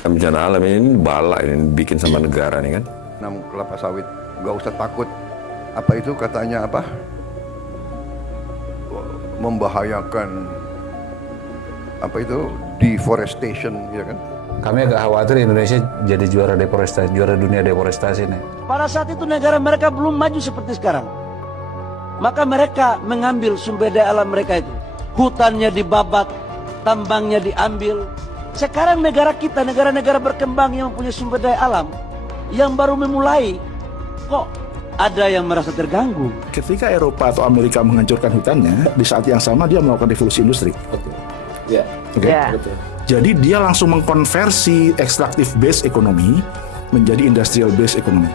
Bencana alam ini bala ini bikin sama negara nih kan. Nanam kelapa sawit, nggak usah takut. Apa itu katanya apa? Membahayakan apa itu deforestation, ya kan? Kami agak khawatir Indonesia jadi juara deforestasi, juara dunia deforestasi nih. Pada saat itu negara mereka belum maju seperti sekarang. Maka mereka mengambil sumber daya alam mereka itu. Hutannya dibabat, tambangnya diambil. Sekarang negara kita, negara-negara berkembang yang punya sumber daya alam, yang baru memulai, kok ada yang merasa terganggu. Ketika Eropa atau Amerika menghancurkan hutannya, di saat yang sama dia melakukan revolusi industri. Betul. Ya. Oke. Ya. Betul. Jadi dia langsung mengkonversi extractive based ekonomi menjadi industrial based ekonomi.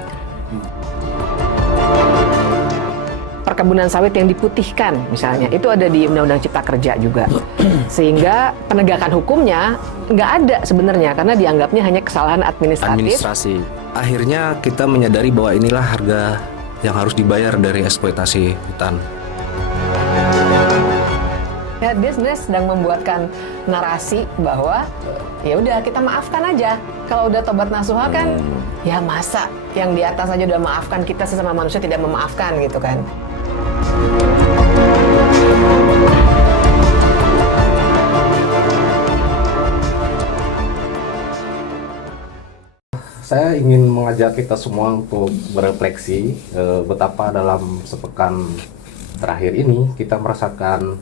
Perkebunan sawit yang diputihkan misalnya, itu ada di Undang-Undang Cipta Kerja juga. Sehingga penegakan hukumnya nggak ada sebenarnya, karena dianggapnya hanya kesalahan administratif. Administrasi. Akhirnya kita menyadari bahwa inilah harga yang harus dibayar dari eksploitasi hutan. Ya, dia sebenarnya sedang membuatkan narasi bahwa ya udah kita maafkan aja. Kalau udah tobat nasuha kan, ya masa yang di atas aja udah maafkan, kita sesama manusia tidak memaafkan gitu kan. Saya ingin mengajak kita semua untuk berefleksi betapa dalam sepekan terakhir ini kita merasakan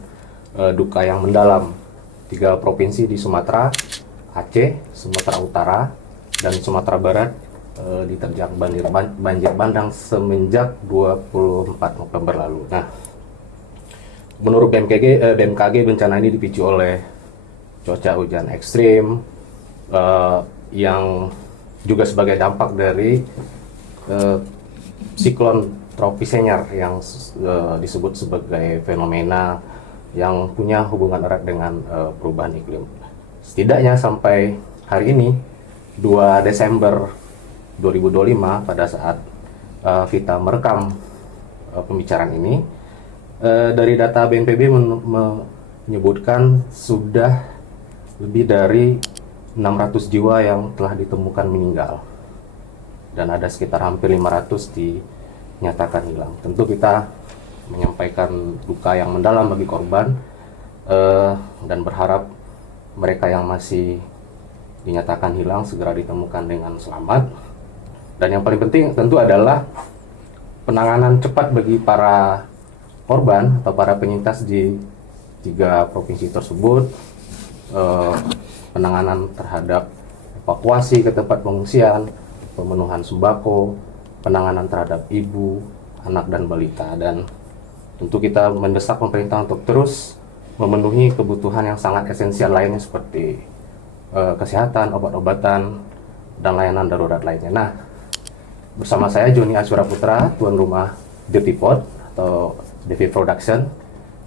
duka yang mendalam. 3 provinsi di Sumatera, Aceh, Sumatera Utara, dan Sumatera Barat diterjang banjir bandang semenjak 24 November lalu. Nah, menurut BMKG bencana ini dipicu oleh cuaca hujan ekstrim yang juga sebagai dampak dari siklon tropis Senyar yang disebut sebagai fenomena yang punya hubungan erat dengan perubahan iklim. Setidaknya sampai hari ini 2 Desember 2025 pada saat Vita merekam pembicaraan ini, dari data BNPB menyebutkan sudah lebih dari 600 jiwa yang telah ditemukan meninggal dan ada sekitar hampir 500 dinyatakan hilang. Tentu kita menyampaikan duka yang mendalam bagi korban dan berharap mereka yang masih dinyatakan hilang segera ditemukan dengan selamat. Dan yang paling penting tentu adalah penanganan cepat bagi para korban atau para penyintas di 3 provinsi tersebut, penanganan terhadap evakuasi ke tempat pengungsian, pemenuhan sembako, penanganan terhadap ibu, anak, dan balita. Dan tentu kita mendesak pemerintah untuk terus memenuhi kebutuhan yang sangat esensial lainnya seperti kesehatan, obat-obatan, dan layanan darurat lainnya. Nah, bersama saya Joni Aswara Putra, tuan rumah Dirty Pot atau DV Production,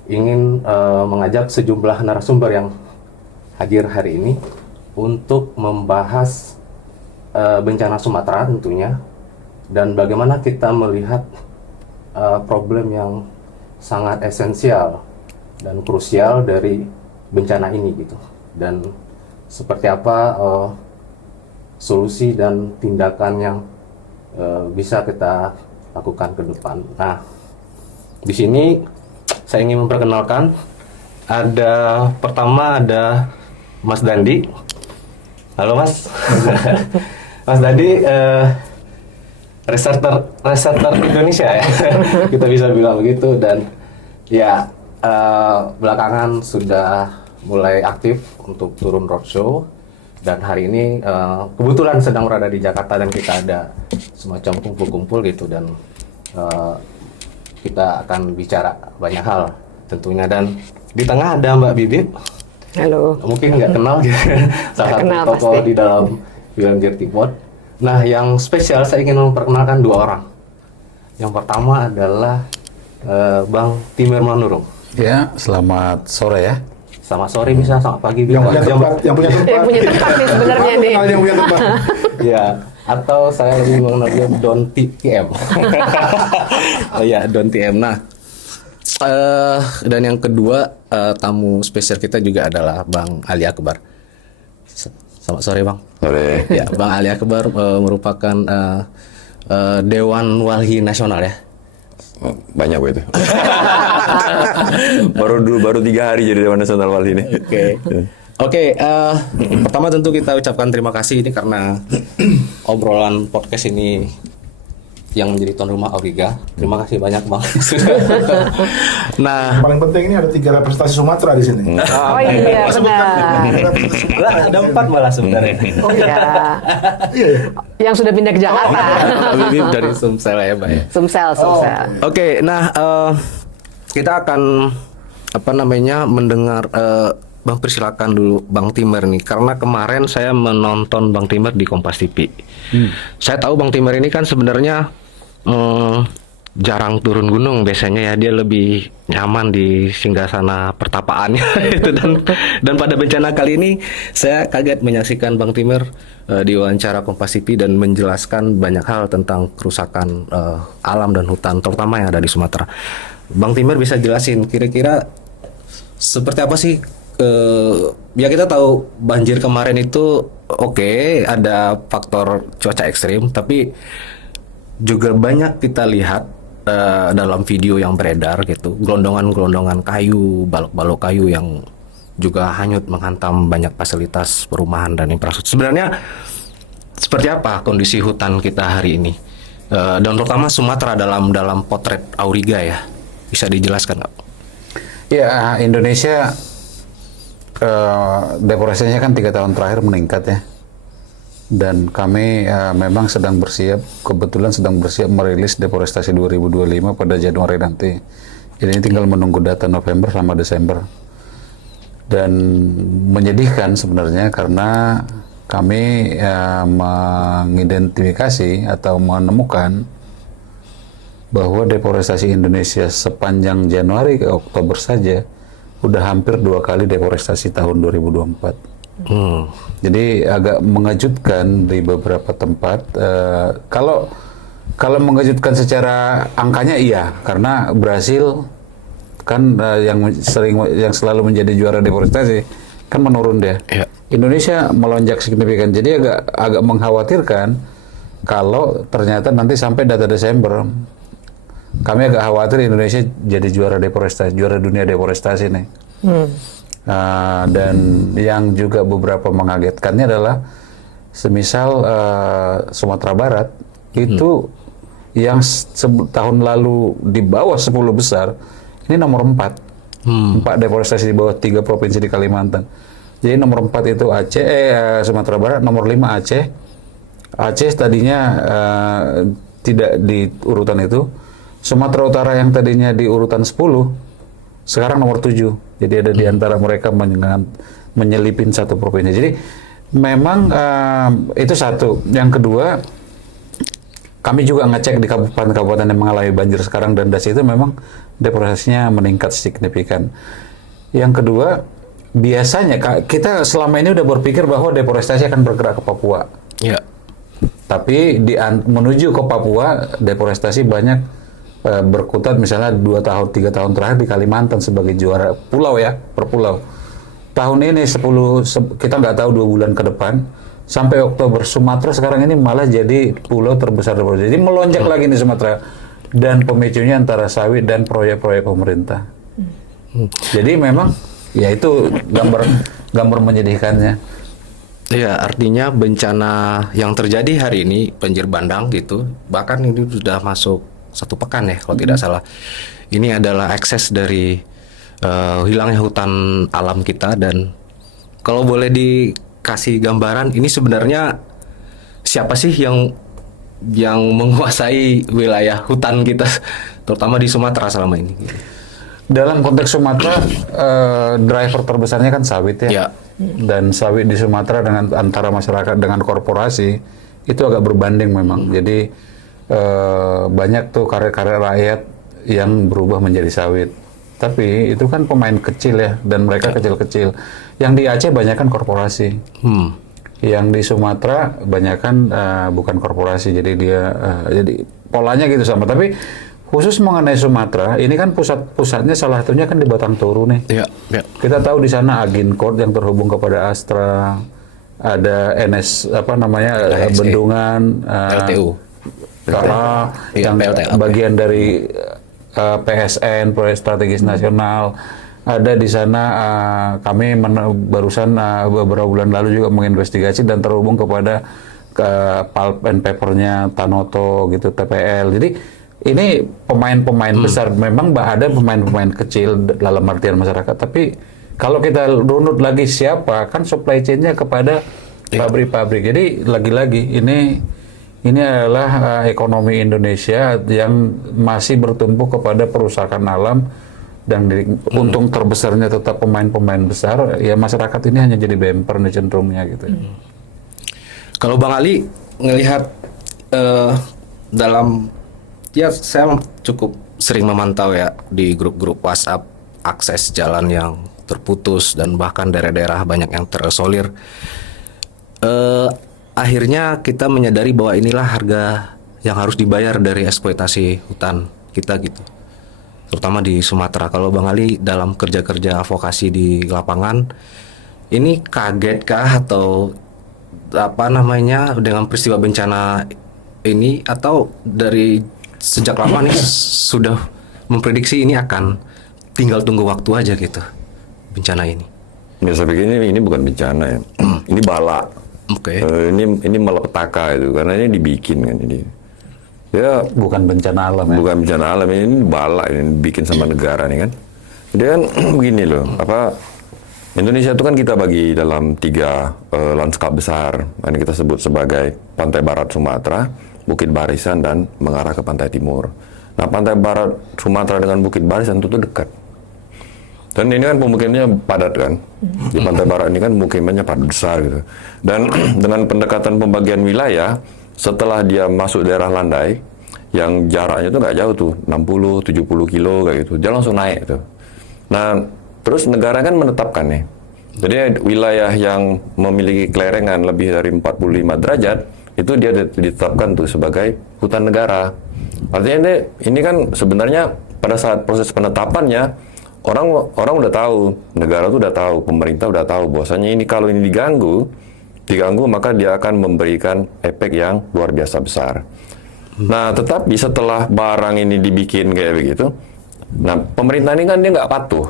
ingin mengajak sejumlah narasumber yang hadir hari ini untuk membahas bencana Sumatera tentunya, dan bagaimana kita melihat problem yang sangat esensial dan krusial dari bencana ini gitu, dan seperti apa solusi dan tindakan yang bisa kita lakukan ke depan. Nah, di sini saya ingin memperkenalkan, pertama ada Mas Dandi. Halo Mas. Mas Dandi researcher Indonesia ya. Kita bisa bilang begitu, dan ya belakangan sudah mulai aktif untuk turun roadshow, dan hari ini kebetulan sedang berada di Jakarta dan kita ada semacam kumpul-kumpul gitu, dan kita akan bicara banyak hal tentunya. Dan di tengah ada Mbak Bibip. Halo. Mungkin nggak kenal gitu, salah satu tokoh di dalam film Dirty Pot. Nah, yang spesial saya ingin memperkenalkan 2 orang. Yang pertama adalah Bang Timur Manurung. Ya, selamat sore ya. Selamat sore bisa, selamat pagi bisa. Yang punya tempat. Yang punya tempat nih sebenarnya nih. Yang punya tempat. Ya, atau saya lebih mengenal dia Don TM. Oh ya, Don TM. Nah, dan yang kedua tamu spesial kita juga adalah Bang Ali Akbar. Selamat sore Bang. Sore. Ya, Bang Ali Akbar merupakan Dewan Walhi Nasional ya. Oh, banyak gue itu. baru 3 hari jadi Dewan Nasional Walhi ini. Oke, pertama tentu kita ucapkan terima kasih ini karena obrolan podcast ini yang menjadi tuan rumah Auriga. Terima kasih banyak Bang. Nah, Paling penting ini ada 3 representasi Sumatera di sini. Oh iya benar. lah ada 4 malah sebenarnya. Oh iya. Yang sudah pindah ke Jakarta. Ini dari Sumsel ya, Pak ya. Sumsel. Oke, nah kita akan mendengar Bang, persilakan dulu Bang Timer nih, karena kemarin saya menonton Bang Timer di Kompas TV. Saya tahu Bang Timer ini kan sebenarnya jarang turun gunung, biasanya ya dia lebih nyaman di singgasana pertapaannya itu dan pada bencana kali ini saya kaget menyaksikan Bang Timer di wawancara Kompas TV dan menjelaskan banyak hal tentang kerusakan alam dan hutan terutama yang ada di Sumatera. Bang Timer bisa jelasin kira-kira seperti apa sih? Ya kita tahu banjir kemarin itu oke, ada faktor cuaca ekstrim, tapi juga banyak kita lihat dalam video yang beredar gitu, gelondongan-gelondongan kayu, balok-balok kayu yang juga hanyut menghantam banyak fasilitas perumahan dan infrastruktur. Sebenarnya seperti apa kondisi hutan kita hari ini, dan terutama Sumatera dalam potret Auriga ya, bisa dijelaskan nggak? Ya, Indonesia deforestasinya kan 3 tahun terakhir meningkat ya, dan kami memang kebetulan sedang bersiap merilis deforestasi 2025 pada Januari nanti. Jadi ini tinggal menunggu data November sama Desember, dan menyedihkan sebenarnya karena kami mengidentifikasi atau menemukan bahwa deforestasi Indonesia sepanjang Januari ke Oktober saja udah hampir 2 kali deforestasi tahun 2024. Jadi agak mengejutkan di beberapa tempat. Kalau mengejutkan secara angkanya iya, karena Brasil kan yang selalu menjadi juara deforestasi kan menurun dia. Ya. Indonesia melonjak signifikan. Jadi agak mengkhawatirkan kalau ternyata nanti sampai data Desember kami agak khawatir Indonesia jadi juara dunia deforestasi nih. Dan yang juga beberapa mengagetkannya adalah semisal Sumatera Barat itu yang tahun lalu di bawah 10 besar, ini nomor 4. 4 deforestasi di bawah 3 provinsi di Kalimantan. Jadi nomor 4 itu Sumatera Barat, nomor 5 Aceh. Aceh tadinya tidak di urutan itu. Sumatera Utara yang tadinya di urutan 10 sekarang nomor 7. Jadi ada di antara mereka menyelipin satu provinsi. Jadi memang itu satu. Yang kedua, kami juga ngecek di kabupaten-kabupaten yang mengalami banjir sekarang dan das itu memang deforestasinya meningkat signifikan. Yang kedua, biasanya kita selama ini udah berpikir bahwa deforestasi akan bergerak ke Papua. Ya. Tapi menuju ke Papua, deforestasi banyak berkutat misalnya 2-3 tahun terakhir di Kalimantan sebagai juara pulau ya, per pulau. Tahun ini kita nggak tahu 2 bulan ke depan sampai Oktober Sumatera sekarang ini malah jadi pulau terbesar deforestasi. Jadi melonjak lagi nih Sumatera, dan pemicunya antara sawit dan proyek-proyek pemerintah. Jadi memang ya itu gambar menyedihkannya. Iya, artinya bencana yang terjadi hari ini banjir bandang gitu, bahkan ini sudah masuk 1 pekan ya kalau tidak salah. Ini adalah ekses dari hilangnya hutan alam kita, dan kalau boleh dikasih gambaran, ini sebenarnya siapa sih yang menguasai wilayah hutan kita, terutama di Sumatera selama ini? Dalam konteks Sumatera, driver terbesarnya kan sawit ya. Ya. Dan sawit di Sumatera dengan antara masyarakat dengan korporasi itu agak berbanding memang. Jadi banyak tuh karya-karya rakyat yang berubah menjadi sawit. Tapi itu kan pemain kecil ya, dan mereka kecil-kecil. Yang di Aceh banyak kan korporasi. Yang di Sumatera banyak kan bukan korporasi, jadi jadi polanya gitu sama. Tapi khusus mengenai Sumatera, ini kan pusatnya salah satunya kan di Batang Toru nih. Iya, ya. Kita tahu di sana Agincourt yang terhubung kepada Astra, ada NS bendungan, PLTU. yang PLTA. bagian dari PSN, proyek strategis nasional. Ada di sana kami barusan beberapa bulan lalu juga menginvestigasi dan terhubung kepada pulp and papernya Tanoto gitu, TPL. Jadi ini pemain-pemain besar. Memang ada pemain-pemain kecil dalam artian masyarakat, tapi kalau kita runut lagi siapa, kan supply chain-nya kepada pabrik-pabrik. Jadi lagi-lagi ini adalah ekonomi Indonesia yang masih bertumpu kepada perusahaan alam, dan untung terbesarnya tetap pemain-pemain besar. Ya masyarakat ini hanya jadi bemper nih cenderungnya gitu. Kalau Bang Ali ngelihat dalam, ya saya cukup sering memantau ya di grup-grup WhatsApp, akses jalan yang terputus dan bahkan daerah-daerah banyak yang terisolir. Akhirnya kita menyadari bahwa inilah harga yang harus dibayar dari eksploitasi hutan kita gitu, terutama di Sumatera. Kalau Bang Ali dalam kerja-kerja advokasi di lapangan, ini kagetkah atau dengan peristiwa bencana ini, atau dari sejak lama nih sudah memprediksi ini akan tinggal tunggu waktu aja gitu bencana ini? Ya, saya pikir ini bukan bencana ya, ini bala. Oke. Ini malapetaka itu, karena ini dibikin kan ini. Ya Bukan bencana alam ya. bukan bencana alam, ini bala, ini dibikin sama negara nih kan. Jadi kan begini loh, Indonesia itu kan kita bagi dalam 3 lanskap besar. Ini kita sebut sebagai pantai barat Sumatera, Bukit Barisan, dan mengarah ke pantai timur. Nah, pantai barat Sumatera dengan Bukit Barisan itu dekat. Dan ini kan pemukimannya padat kan. Di pantai barat ini kan pemukimannya padat besar gitu. Dan dengan pendekatan pembagian wilayah, setelah dia masuk daerah landai, yang jaraknya itu nggak jauh tuh, 60-70 kilo kayak gitu, dia langsung naik tuh. Nah, terus negara kan menetapkan nih. Jadi wilayah yang memiliki kelerengan lebih dari 45 derajat, itu dia ditetapkan tuh sebagai hutan negara. Artinya ini kan sebenarnya pada saat proses penetapannya, orang udah tahu, negara tuh udah tahu, pemerintah udah tahu bahwasanya ini kalau ini diganggu maka dia akan memberikan efek yang luar biasa besar. Nah, tetapi setelah barang ini dibikin kayak begitu, nah pemerintah ini kan dia nggak patuh.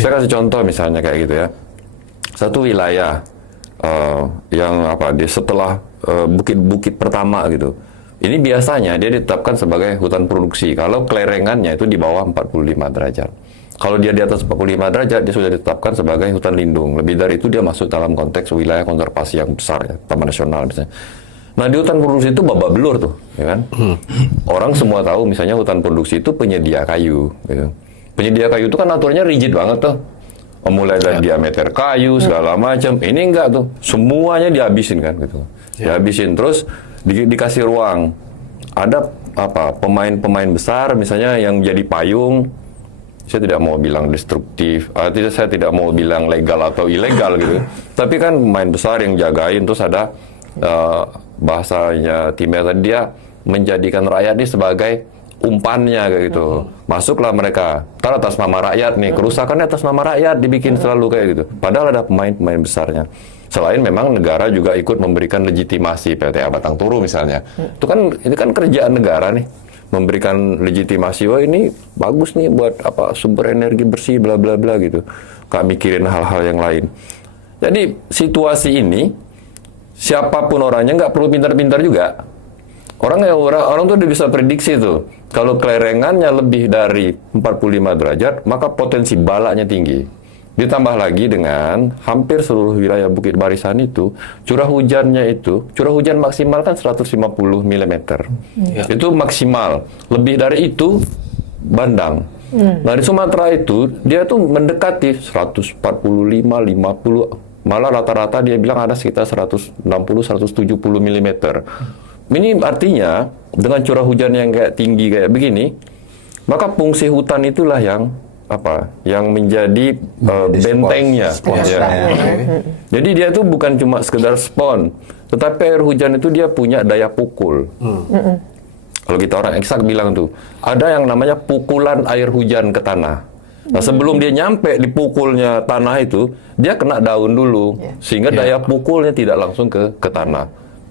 Saya kasih contoh misalnya kayak gitu ya, satu wilayah dia setelah bukit-bukit pertama gitu, ini biasanya dia ditetapkan sebagai hutan produksi kalau kelerengannya itu di bawah 45 derajat. Kalau dia di atas 45 derajat, dia sudah ditetapkan sebagai hutan lindung. Lebih dari itu dia masuk dalam konteks wilayah konservasi yang besar ya, Taman Nasional misalnya. Nah, di hutan produksi itu babak belur tuh, ya kan? Orang semua tahu misalnya hutan produksi itu penyedia kayu gitu. Penyedia kayu itu kan aturannya rigid banget tuh. Mulai dari diameter kayu segala macam. Ini enggak tuh. Semuanya dihabisin kan gitu. Dihabisin terus dikasih ruang. Ada pemain-pemain besar misalnya yang jadi payung. Saya tidak mau bilang destruktif, saya tidak mau bilang legal atau ilegal gitu. Tapi kan pemain besar yang jagain, terus ada bahasanya timnya tadi, dia menjadikan rakyat ini sebagai umpannya kayak gitu. Masuklah mereka, ntar atas nama rakyat nih, kerusakannya atas nama rakyat dibikin selalu kayak gitu. Padahal ada pemain-pemain besarnya. Selain memang negara juga ikut memberikan legitimasi, PLTA Batang Toru misalnya. Itu kan, ini kan kerjaan negara nih, memberikan legitimasi, wah ini bagus nih buat sumber energi bersih bla bla bla gitu. Gak mikirin hal-hal yang lain. Jadi situasi ini siapapun orangnya nggak perlu pintar-pintar juga. Orang tuh udah bisa prediksi tuh. Kalau kelerengannya lebih dari 45 derajat, maka potensi balanya tinggi. Ditambah lagi dengan hampir seluruh wilayah Bukit Barisan itu, curah hujan maksimal kan 150 mm. Itu maksimal. Lebih dari itu, bandang. Nah, di Sumatera itu, dia tuh mendekati 145, 50, malah rata-rata dia bilang ada sekitar 160-170 mm. Ini artinya, dengan curah hujan yang kayak tinggi kayak begini, maka fungsi hutan itulah yang menjadi bentengnya. Jadi dia tuh bukan cuma sekedar spon, tetapi air hujan itu dia punya daya pukul. Kalau kita orang eksak bilang tuh, ada yang namanya pukulan air hujan ke tanah. Nah, sebelum dia nyampe dipukulnya tanah itu, dia kena daun dulu, sehingga daya pukulnya tidak langsung ke tanah.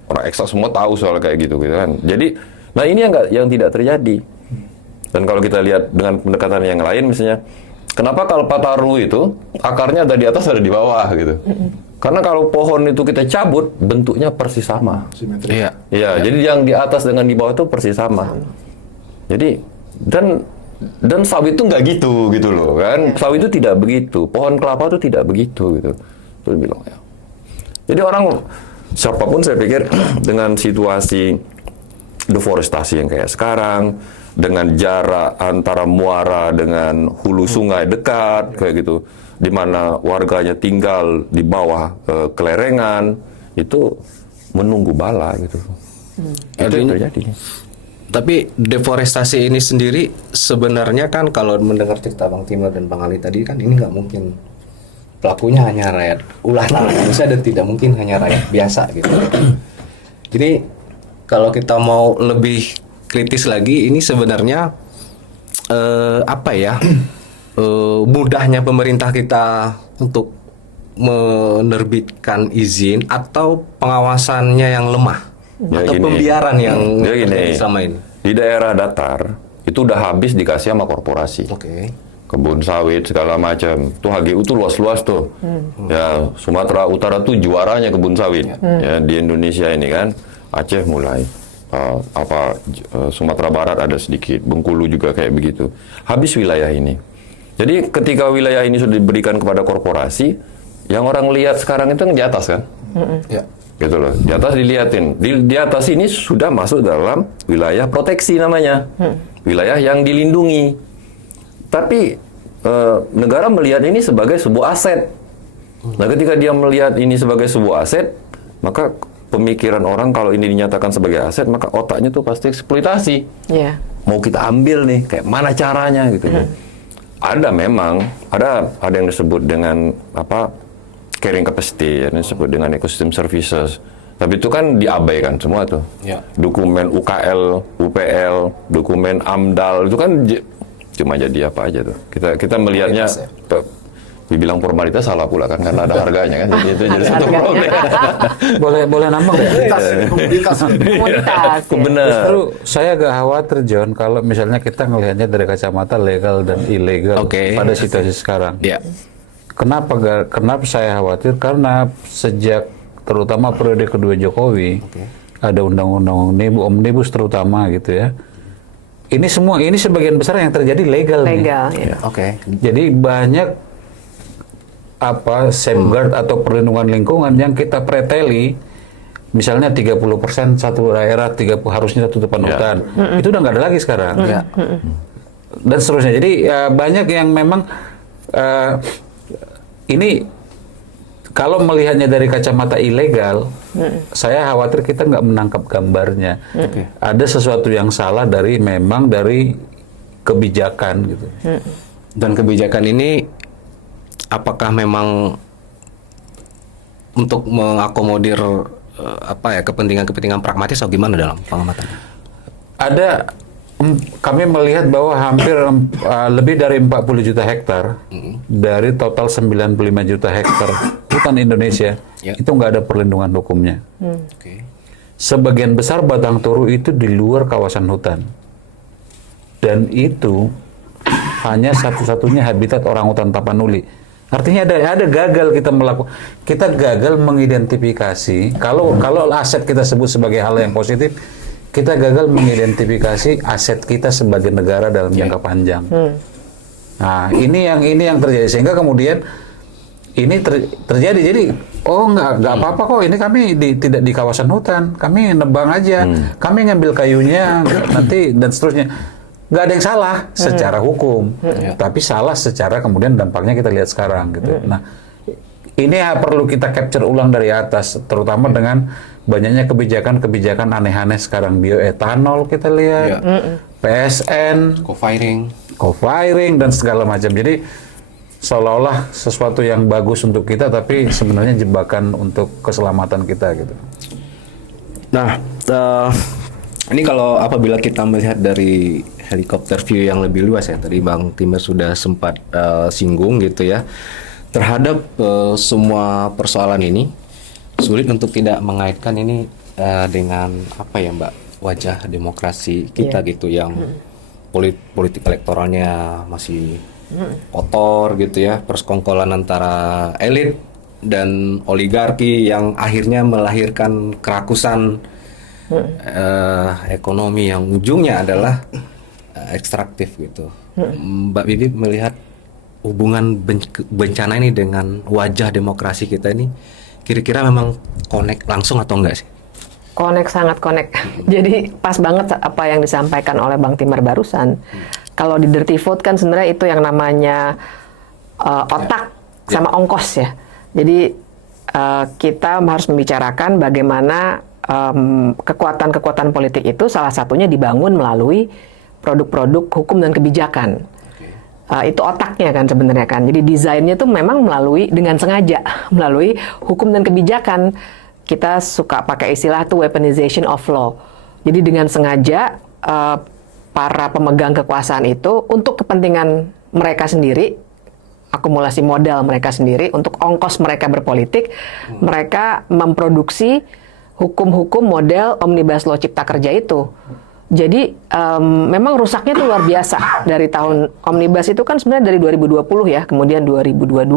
Orang eksak semua tahu soal kayak gitu kan. Jadi, nah ini yang tidak terjadi. Dan kalau kita lihat dengan pendekatan yang lain, misalnya, kenapa kalau Pataru itu akarnya ada di atas, ada di bawah gitu? Karena kalau pohon itu kita cabut, bentuknya persis sama. Simetri. Iya, jadi yang di atas dengan di bawah itu persis sama. Jadi dan sawit itu nggak gitu loh kan. Sawit itu tidak begitu. Pohon kelapa itu tidak begitu gitu. Itu bilang ya. Jadi orang siapapun saya pikir dengan situasi deforestasi yang kayak sekarang, dengan jarak antara muara dengan hulu sungai dekat kayak gitu, di mana warganya tinggal di bawah kelerengan, itu menunggu bala gitu. Itu yang terjadi. Tapi deforestasi ini sendiri sebenarnya kan kalau mendengar cerita Bang Timur dan Bang Ali tadi kan ini nggak mungkin pelakunya hanya rakyat ulah manusia dan tidak mungkin hanya rakyat biasa gitu. Jadi kalau kita mau lebih kritis lagi, ini sebenarnya mudahnya pemerintah kita untuk menerbitkan izin atau pengawasannya yang lemah atau pembiaran yang terjadi selama ini. Di daerah datar itu udah habis dikasih sama korporasi. Kebun sawit segala macam. Tuh HGU tuh luas-luas tuh. Ya, Sumatera Utara tuh juaranya kebun sawit. Ya, di Indonesia ini kan. Aceh mulai. Sumatera Barat ada sedikit, Bengkulu juga kayak begitu. Habis wilayah ini. Jadi ketika wilayah ini sudah diberikan kepada korporasi, yang orang lihat sekarang itu yang di atas kan? Gitu loh. Di atas dilihatin. Di atas ini sudah masuk dalam wilayah proteksi namanya. Wilayah yang dilindungi. Tapi negara melihat ini sebagai sebuah aset. Nah, ketika dia melihat ini sebagai sebuah aset, maka pemikiran orang kalau ini dinyatakan sebagai aset, maka otaknya tuh pasti eksploitasi. Mau kita ambil nih, kayak mana caranya gitu. Ada memang, ada yang disebut dengan carrying capacity, yang disebut dengan ecosystem services. Tapi itu kan diabaikan semua tuh. Dokumen UKL, UPL, dokumen AMDAL itu kan cuma jadi apa aja tuh. Kita melihatnya dibilang formalitas salah pula kan, karena ada harganya kan. Jadi itu jadi satu problem. boleh nambah ya? Komoditas. Benar. Justru saya agak khawatir John kalau misalnya kita ngelihatnya dari kacamata legal dan ilegal pada situasi sekarang. Kenapa saya khawatir? Karena sejak terutama periode kedua Jokowi ada undang-undang omnibus terutama gitu ya. Ini sebagian besar yang terjadi legal nih. Jadi banyak safeguard atau perlindungan lingkungan yang kita preteli, misalnya 30% satu daerah, harusnya tutupan hutan. Itu udah nggak ada lagi sekarang. Dan seterusnya. Jadi banyak yang memang ini kalau melihatnya dari kacamata ilegal, saya khawatir kita nggak menangkap gambarnya. Ada sesuatu yang salah dari kebijakan gitu. Dan kebijakan ini apakah memang untuk mengakomodir kepentingan pragmatis atau gimana dalam pengamatan? Kami melihat bahwa hampir lebih dari 40 juta hektar dari total 95 juta hektar hutan Indonesia itu nggak ada perlindungan hukumnya. Sebagian besar batang toru itu di luar kawasan hutan, dan itu hanya satu-satunya habitat orangutan Tapanuli. Artinya ada gagal kita gagal mengidentifikasi kalau aset kita sebut sebagai hal yang positif, kita gagal mengidentifikasi aset kita sebagai negara dalam jangka panjang. Nah, ini yang terjadi sehingga kemudian ini terjadi. Jadi nggak apa-apa kok, ini kami tidak di kawasan hutan, kami nebang aja, kami ngambil kayunya nanti dan seterusnya. Nggak ada yang salah secara hukum, tapi salah secara kemudian dampaknya kita lihat sekarang gitu. Nah, ini perlu kita capture ulang dari atas, terutama dengan banyaknya kebijakan aneh-aneh sekarang, bioetanol kita lihat, PSN, co-firing dan segala macam. Jadi seolah-olah sesuatu yang bagus untuk kita, tapi sebenarnya jebakan untuk keselamatan kita gitu. Nah, ini kalau apabila kita melihat dari helikopter view yang lebih luas ya. Tadi Bang Timbas sudah sempat singgung gitu ya. Terhadap semua persoalan ini, sulit untuk tidak mengaitkan ini dengan apa ya Mbak, wajah demokrasi kita gitu yang politik elektoralnya masih kotor gitu ya, persekongkolan antara elit dan oligarki yang akhirnya melahirkan kerakusan ekonomi yang ujungnya adalah ekstraktif gitu. Mbak Bibi melihat hubungan bencana ini dengan wajah demokrasi kita ini kira-kira memang connect langsung atau enggak sih? Sangat connect. Jadi pas banget apa yang disampaikan oleh Bang Timar barusan. Kalau di Dirty Vote kan sebenarnya itu yang namanya otak sama ongkos ya. Jadi kita harus membicarakan bagaimana kekuatan-kekuatan politik itu salah satunya dibangun melalui produk-produk hukum dan kebijakan. Itu otaknya kan sebenarnya kan. Jadi desainnya tuh memang dengan sengaja melalui hukum dan kebijakan. Kita suka pakai istilah tuh weaponization of law. Jadi dengan sengaja para pemegang kekuasaan itu untuk kepentingan mereka sendiri, akumulasi modal mereka sendiri, untuk ongkos mereka berpolitik, mereka memproduksi hukum-hukum model Omnibus Law Cipta Kerja itu. Jadi memang rusaknya itu luar biasa. Dari tahun Omnibus itu kan sebenarnya dari 2020 ya, kemudian 2022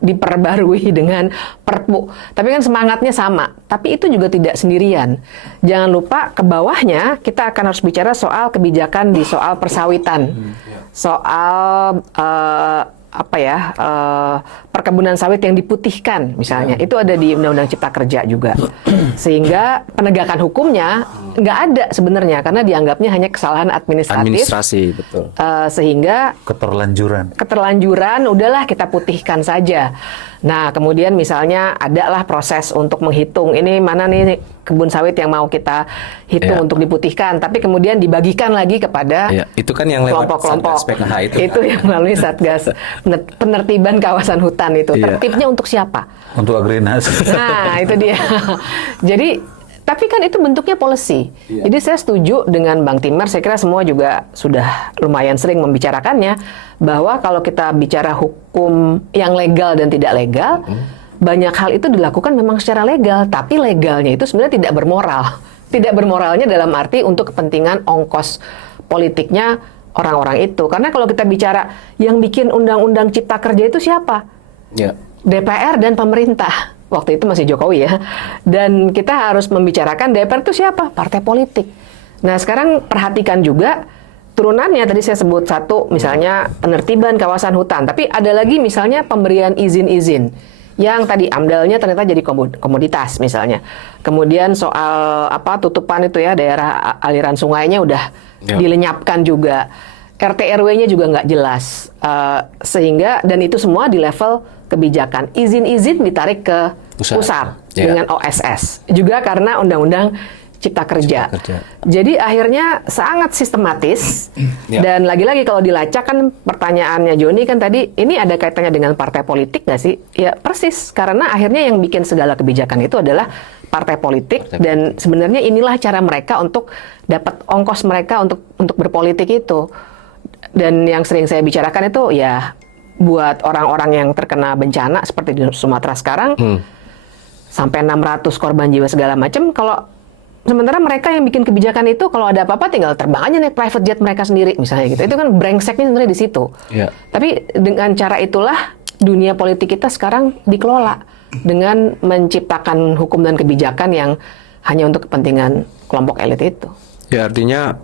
diperbarui dengan Perpu. Tapi kan semangatnya sama. Tapi itu juga tidak sendirian. Jangan lupa ke bawahnya kita akan harus bicara soal kebijakan di soal persawitan, soal perkebunan sawit yang diputihkan misalnya, itu ada di Undang-Undang Cipta Kerja juga. Sehingga penegakan hukumnya nggak ada sebenarnya karena dianggapnya hanya kesalahan administrasi, betul. Sehingga keterlanjuran udahlah kita putihkan saja. Nah, kemudian misalnya adalah proses untuk menghitung ini mana nih kebun sawit yang mau kita hitung untuk diputihkan, tapi kemudian dibagikan lagi kepada itu kan yang lewat kelompok-kelompok PKH itu yang melalui Satgas penertiban kawasan hutan itu. Tertibnya untuk siapa? Untuk Agrinas. Nah, itu dia. Jadi tapi kan itu bentuknya policy. Jadi saya setuju dengan Bang Timar, saya kira semua juga sudah lumayan sering membicarakannya, bahwa kalau kita bicara hukum yang legal dan tidak legal, banyak hal itu dilakukan memang secara legal, tapi legalnya itu sebenarnya tidak bermoral. Tidak bermoralnya dalam arti untuk kepentingan ongkos politiknya orang-orang itu. Karena kalau kita bicara yang bikin undang-undang Cipta Kerja itu siapa? DPR dan pemerintah. Waktu itu masih Jokowi ya. Dan kita harus membicarakan DPR itu siapa? Partai politik. Nah, sekarang perhatikan juga turunannya. Tadi saya sebut satu, misalnya penertiban kawasan hutan. Tapi ada lagi misalnya pemberian izin-izin. Yang tadi AMDAL-nya ternyata jadi komoditas misalnya. Kemudian soal tutupan itu ya, daerah aliran sungainya udah dilenyapkan juga. RT RW-nya juga nggak jelas. Sehingga, dan itu semua di level kebijakan. Izin-izin ditarik ke pusat dengan OSS. Juga karena Undang-Undang Cipta Kerja. Jadi akhirnya sangat sistematis. Dan lagi-lagi kalau dilacak kan pertanyaannya Joni kan tadi, ini ada kaitannya dengan partai politik nggak sih? Ya persis, karena akhirnya yang bikin segala kebijakan itu adalah partai politik. Dan sebenarnya inilah cara mereka untuk dapat ongkos mereka untuk berpolitik itu. Dan yang sering saya bicarakan itu ya buat orang-orang yang terkena bencana seperti di Sumatera sekarang, sampai 600 korban jiwa segala macam, kalau sementara mereka yang bikin kebijakan itu kalau ada apa-apa tinggal terbang aja naik private jet mereka sendiri misalnya gitu. Itu kan brengseknya sebenarnya di situ. Tapi dengan cara itulah dunia politik kita sekarang dikelola dengan menciptakan hukum dan kebijakan yang hanya untuk kepentingan kelompok elit itu. Ya artinya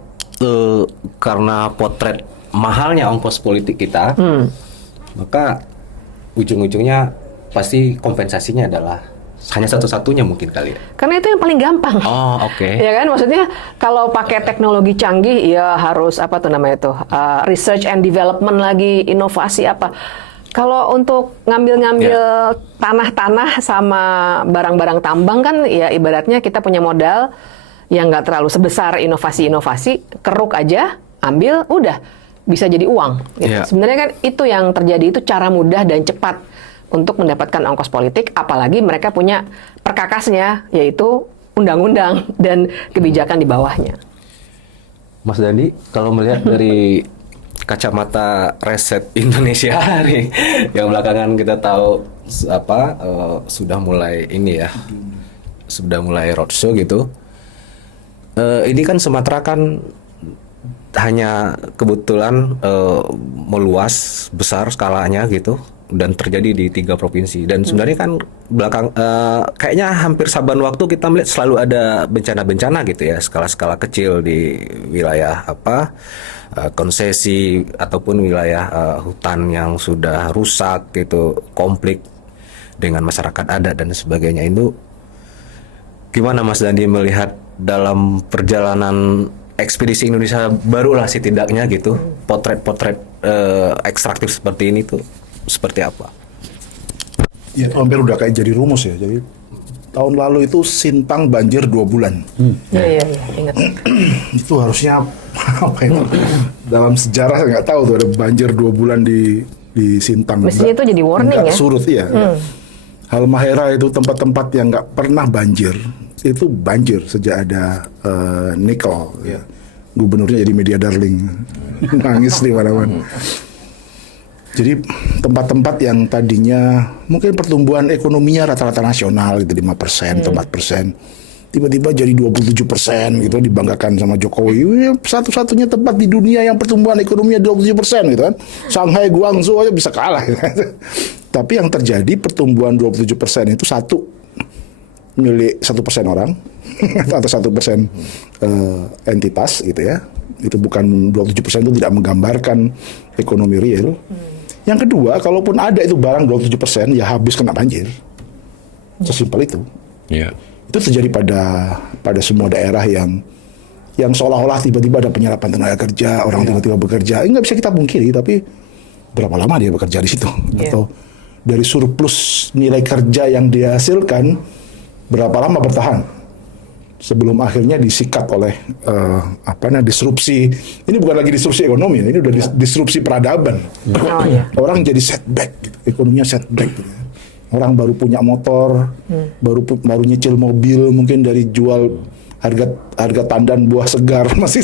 karena potret mahalnya ongkos politik kita, maka ujung-ujungnya pasti kompensasinya adalah hanya satu-satunya mungkin kali ya. Karena itu yang paling gampang. Ya kan, maksudnya kalau pakai teknologi canggih ya harus research and development lagi, inovasi apa. Kalau untuk ngambil tanah-tanah sama barang-barang tambang kan ya ibaratnya kita punya modal yang nggak terlalu sebesar inovasi-inovasi, keruk aja, ambil, udah bisa jadi uang. Gitu. Sebenarnya kan itu yang terjadi, itu cara mudah dan cepat untuk mendapatkan ongkos politik, apalagi mereka punya perkakasnya, yaitu undang-undang dan kebijakan di bawahnya. Mas Dandi, kalau melihat dari kacamata riset Indonesia nih, yang belakangan kita tahu sudah mulai ini ya, sudah mulai roadshow gitu. Ini kan Sumatera kan hanya kebetulan meluas besar skalanya gitu, dan terjadi di 3 provinsi. Dan sebenarnya kan kayaknya hampir saban waktu kita melihat selalu ada bencana-bencana gitu ya, skala-skala kecil di wilayah konsesi ataupun wilayah hutan yang sudah rusak gitu, konflik dengan masyarakat adat dan sebagainya. Itu gimana Mas Dandi melihat dalam perjalanan ekspedisi Indonesia barulah setidaknya gitu, potret-potret ekstraktif seperti ini tuh seperti apa? Ya hampir udah kayak jadi rumus ya. Jadi tahun lalu itu Sintang banjir 2 bulan. Iya, ingat. Itu harusnya apa ya? Dalam sejarah saya nggak tahu tuh ada banjir 2 bulan di Sintang. Mestinya itu jadi warning nggak ya? surut iya. Halmahera itu tempat-tempat yang nggak pernah banjir, itu banjir sejak ada nikel. Ya. Gubernurnya jadi media darling, nangis di mana-mana. Jadi tempat-tempat yang tadinya mungkin pertumbuhan ekonominya rata-rata nasional gitu 5% atau 4%, tiba-tiba jadi 27% gitu, dibanggakan sama Jokowi. Ini satu-satunya tempat di dunia yang pertumbuhan ekonominya 27% gitu kan. Shanghai, Guangzhou aja bisa kalah. Gitu. Tapi yang terjadi pertumbuhan 27% itu milik 1% orang atau 1% entitas gitu ya. Itu bukan 27% itu tidak menggambarkan ekonomi real. Yang kedua, kalaupun ada itu barang 27%, ya habis kena banjir. Sesimpel itu. Iya. Itu terjadi pada semua daerah yang seolah-olah tiba-tiba ada penyerapan tenaga kerja, orang tiba-tiba bekerja. Nggak bisa kita pungkiri, tapi berapa lama dia bekerja di situ? Atau dari surplus nilai kerja yang dia hasilkan, berapa lama bertahan? Sebelum akhirnya disikat oleh disrupsi. Ini bukan lagi disrupsi ekonomi, ini udah disrupsi peradaban. Orang jadi setback, gitu. Ekonominya setback. Gitu. Orang baru punya motor, baru nyicil mobil, mungkin dari jual harga tandan buah segar masih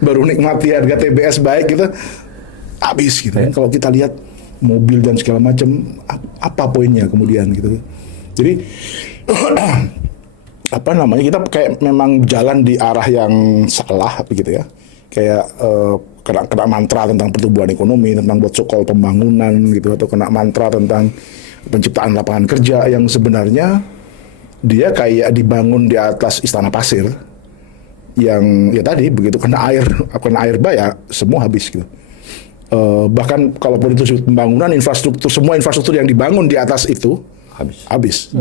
baru nikmati harga TBS baik gitu, habis gitu. Kalau kita lihat mobil dan segala macam, apa poinnya kemudian gitu. Jadi kita kayak memang jalan di arah yang salah begitu ya, kayak kena mantra tentang pertumbuhan ekonomi, tentang buat sokol pembangunan gitu, atau kena mantra tentang penciptaan lapangan kerja yang sebenarnya dia kayak dibangun di atas istana pasir yang ya tadi begitu kena air bah ya semua habis gitu. Bahkan kalaupun itu pembangunan semua infrastruktur yang dibangun di atas itu habis.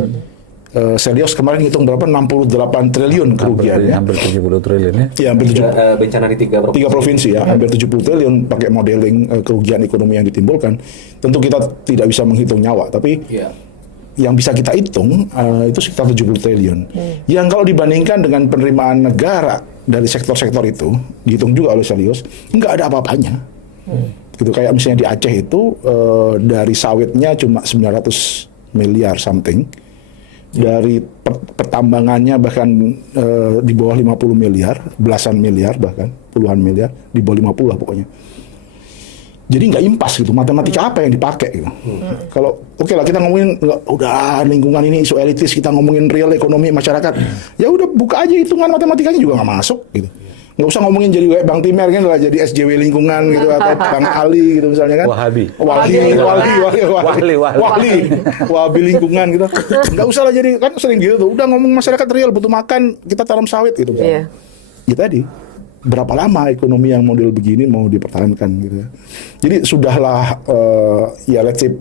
Selios kemarin ngitung berapa? 68 triliun kerugiannya. Hampir 70 triliun ya. Iya, hampir 70. Bencana di 3 provinsi. 3 provinsi ya, hampir 70 triliun pakai modeling kerugian ekonomi yang ditimbulkan. Tentu kita tidak bisa menghitung nyawa, tapi yang bisa kita hitung itu sekitar 70 triliun. Yang kalau dibandingkan dengan penerimaan negara dari sektor-sektor itu, dihitung juga oleh Selios, nggak ada apa-apanya. Gitu, kayak misalnya di Aceh itu dari sawitnya cuma 900 miliar something. Dari pertambangannya bahkan di bawah 50 miliar, belasan miliar bahkan, puluhan miliar, di bawah 50 lah pokoknya. Jadi nggak impas gitu, matematika apa yang dipakai gitu. Kalau oke lah kita ngomongin, udah lingkungan ini isu elitis, kita ngomongin real ekonomi masyarakat, ya udah buka aja hitungan matematikanya juga nggak masuk gitu. Nggak usah ngomongin jadi kayak Bang Timer kan lah, jadi SJW lingkungan gitu, atau Bang Ali gitu misalnya kan. Wahabi lingkungan gitu. Nggak usah lah jadi, kan sering gitu tuh, udah ngomong masyarakat real butuh makan, kita tanam sawit gitu. Ya tadi, berapa lama ekonomi yang model begini mau dipertahankan gitu. Jadi sudahlah ya let's say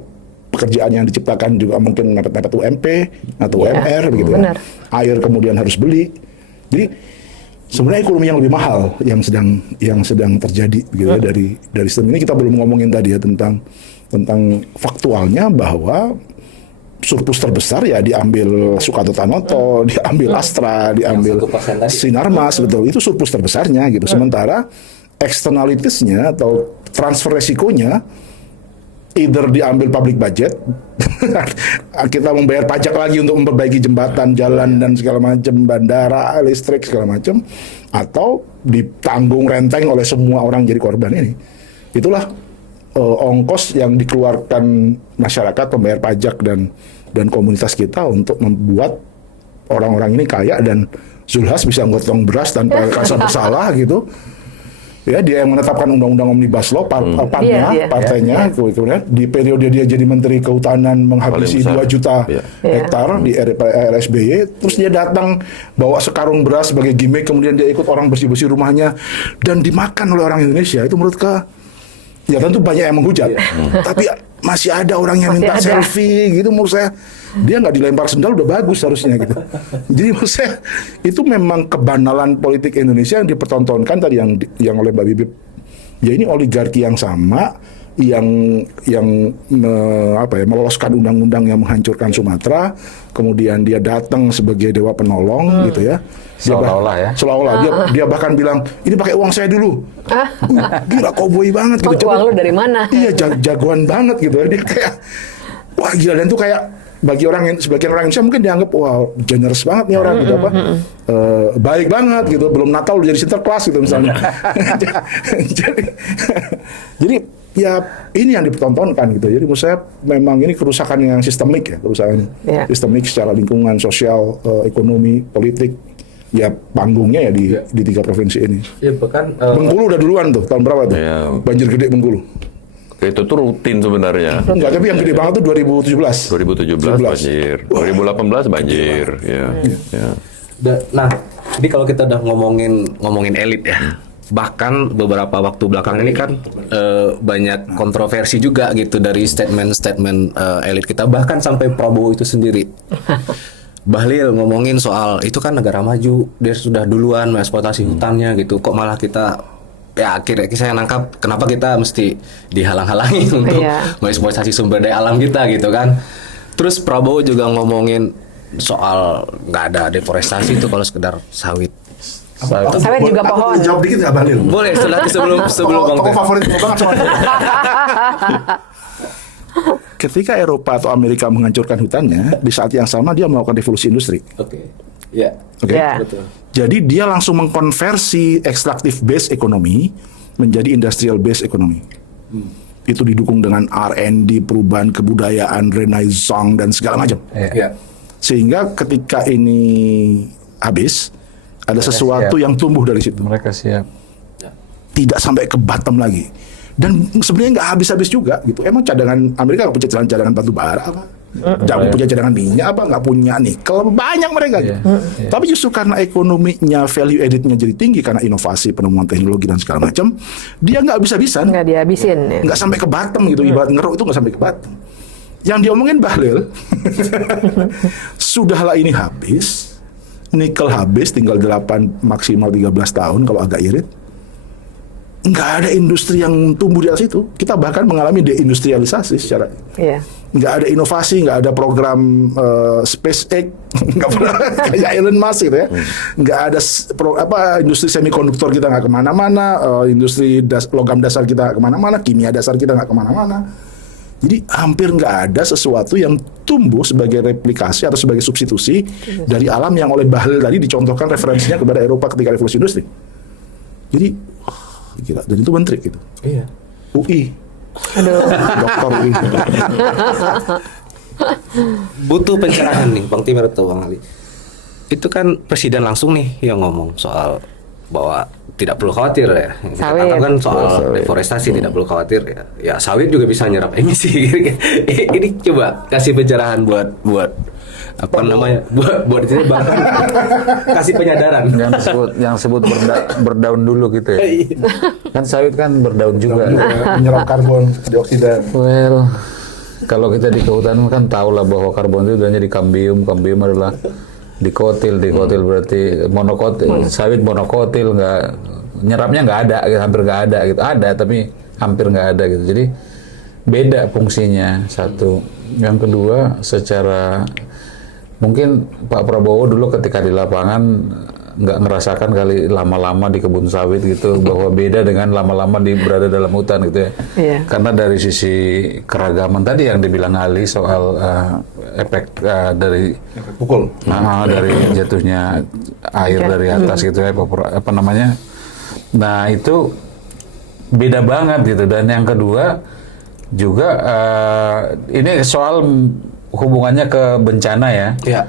pekerjaan yang diciptakan juga mungkin mepet-mepet UMP atau UMR begitu ya. Air kemudian harus beli. Jadi sebenarnya ekonomi yang lebih mahal yang sedang terjadi gitu ya, dari sistem ini. Kita belum ngomongin tadi ya tentang faktualnya bahwa surplus terbesar ya diambil Sukarto Tanoto, diambil Astra, diambil Sinarmas, betul, itu surplus terbesarnya gitu. Sementara externalities-nya atau transfer resikonya either diambil public budget, kita membayar pajak lagi untuk memperbaiki jembatan, jalan dan segala macam, bandara, listrik segala macam, atau ditanggung renteng oleh semua orang jadi korban ini. Itulah ongkos yang dikeluarkan masyarakat pembayar pajak dan komunitas kita untuk membuat orang-orang ini kaya dan Zulhas bisa gotong beras tanpa rasa bersalah gitu. Ya, dia yang menetapkan undang-undang Omnibus Law, partainya. Kemudian di periode dia jadi Menteri Kehutanan menghabisi 2 juta hektar di RSBY, terus dia datang bawa sekarung beras sebagai gimmick, kemudian dia ikut orang bersih-bersih rumahnya dan dimakan oleh orang Indonesia. Itu menurut ya tentu banyak yang menghujat, tapi masih ada orang yang minta selfie gitu. Menurut saya dia nggak dilempar sendal udah bagus harusnya gitu. Jadi menurut saya itu memang kebanalan politik Indonesia yang dipertontonkan tadi yang oleh Mbak Bibip. Ya ini oligarki yang sama yang meloloskan undang-undang yang menghancurkan Sumatera, kemudian dia datang sebagai dewa penolong gitu ya. Seolah-olah dia bahkan bilang ini pakai uang saya dulu. Gila koboi banget gitu. Uang lu dari mana? Iya, jagoan banget gitu. Dia kayak wah gila, dan tuh kayak bagi sebagian orang Indonesia mungkin dianggap wah generous banget nih orang gitu apa. Baik banget gitu. Belum Natal udah jadi Sinterklas gitu misalnya. jadi ya ini yang dipertontonkan gitu. Jadi menurut saya memang ini kerusakan yang sistemik ya, kerusakan sistemik secara lingkungan, sosial, ekonomi, politik. Ya panggungnya ya di 3 provinsi ini. Ya bahkan Bengkulu udah duluan tuh, tahun berapa tuh? Ya. Banjir gede Bengkulu. Itu tuh rutin sebenarnya. Enggak, tapi yang gede banget tuh 2017. 2017 banjir, 2018 banjir, ya. Nah, jadi kalau kita udah ngomongin elit ya, bahkan beberapa waktu belakang ini kan banyak kontroversi juga gitu dari statement-statement elit kita, bahkan sampai Prabowo itu sendiri. Bahlil ngomongin soal itu kan negara maju, dia sudah duluan mengeksploitasi hutannya gitu, kok malah kita ya akhirnya saya nangkap kenapa kita mesti dihalang-halangi untuk mengeksploitasi sumber daya alam kita gitu kan. Terus Prabowo juga ngomongin soal nggak ada deforestasi itu kalau sekedar sawit. Sawit juga pohon. Jawab dikit nggak Bahlil? Boleh sebelum Bang Toko Teh. favorit banget sama dia. Ketika Eropa atau Amerika menghancurkan hutannya, di saat yang sama dia melakukan revolusi industri. Oke. Ya. Oke. Ya. Betul. Jadi dia langsung mengkonversi extractive based ekonomi menjadi industrial based ekonomi. Itu didukung dengan R&D, perubahan kebudayaan, renaissance dan segala macam. Ya. Sehingga ketika ini habis, ada sesuatu yang tumbuh dari situ. Mereka siap. Tidak sampai ke bottom lagi. Dan sebenarnya nggak habis-habis juga gitu. Emang cadangan Amerika nggak punya cadangan batu bara apa? Jangan punya cadangan minyak apa? Nggak punya nikel, banyak mereka gitu. Tapi justru karena ekonominya, value added-nya jadi tinggi karena inovasi, penemuan teknologi dan segala macam, dia nggak habis-habisan. Nggak dihabisin ya. Nggak sampai ke bottom gitu. Ibarat ngeruk itu nggak sampai ke bottom. Yang diomongin Bahlil, sudahlah ini habis, nikel habis, tinggal 8 maksimal 13 tahun kalau agak irit. Nggak ada industri yang tumbuh di atas itu. Kita bahkan mengalami deindustrialisasi secara nggak ada inovasi, nggak ada program SpaceX, nggak pernah kayak Elon Musk gitu ya. Nggak ada industri semikonduktor kita nggak kemana-mana, industri logam dasar kita kemana-mana, kimia dasar kita nggak kemana-mana. Jadi hampir nggak ada sesuatu yang tumbuh sebagai replikasi atau sebagai substitusi dari alam yang oleh Bahlil tadi dicontohkan referensinya kepada Eropa ketika revolusi industri. Jadi gila, dan itu menteri gitu. Iya. UI. Aduh. Dokter UI. Butuh pencerahan nih Bang Timur atau Bang Ali. Itu kan presiden langsung nih yang ngomong soal bahwa tidak perlu khawatir ya. Sawit. Kan soal deforestasi tidak perlu khawatir ya. Ya sawit juga bisa nyerap emisi. Ini coba kasih pencerahan buat apa namanya buat ini bahkan kasih penyadaran yang sebut berdaun dulu gitu ya. Kan sawit kan berdaun juga. Menyerap karbon dioksida. Well, kalau kita di kehutanan kan tahu lah bahwa karbon itu adanya di kambium adalah dikotil berarti monokotil, sawit monokotil, nggak nyerapnya nggak ada, hampir nggak ada gitu. Ada tapi hampir nggak ada gitu. Jadi beda fungsinya satu. Yang kedua secara mungkin Pak Prabowo dulu ketika di lapangan nggak ngerasakan kali lama-lama di kebun sawit gitu bahwa beda dengan lama-lama berada dalam hutan gitu ya. Iya. Karena dari sisi keragaman tadi yang dibilang Ali soal efek dari Pukul. dari jatuhnya air dari atas gitu ya, apa namanya. Nah, itu beda banget gitu. Dan yang kedua juga ini soal hubungannya ke bencana ya. Iya.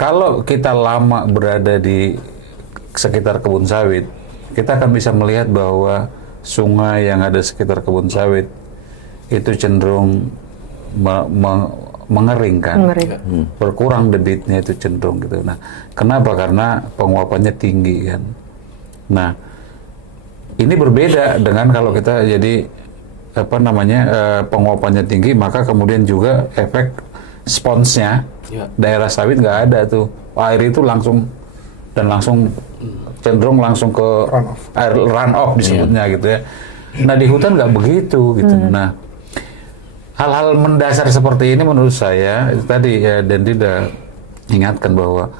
Kalau kita lama berada di sekitar kebun sawit, kita akan bisa melihat bahwa sungai yang ada sekitar kebun sawit itu cenderung mengering kan, berkurang debitnya itu cenderung gitu. Nah, kenapa? Karena penguapannya tinggi kan. Nah, ini berbeda dengan kalau kita jadi apa namanya penguapannya tinggi, maka kemudian juga efek sponsnya daerah sawit nggak ada tuh, air itu langsung cenderung langsung ke air run off disebutnya gitu ya. Nah, di hutan nggak begitu gitu. Nah, hal-hal mendasar seperti ini menurut saya itu tadi ya, Dendi udah ingatkan bahwa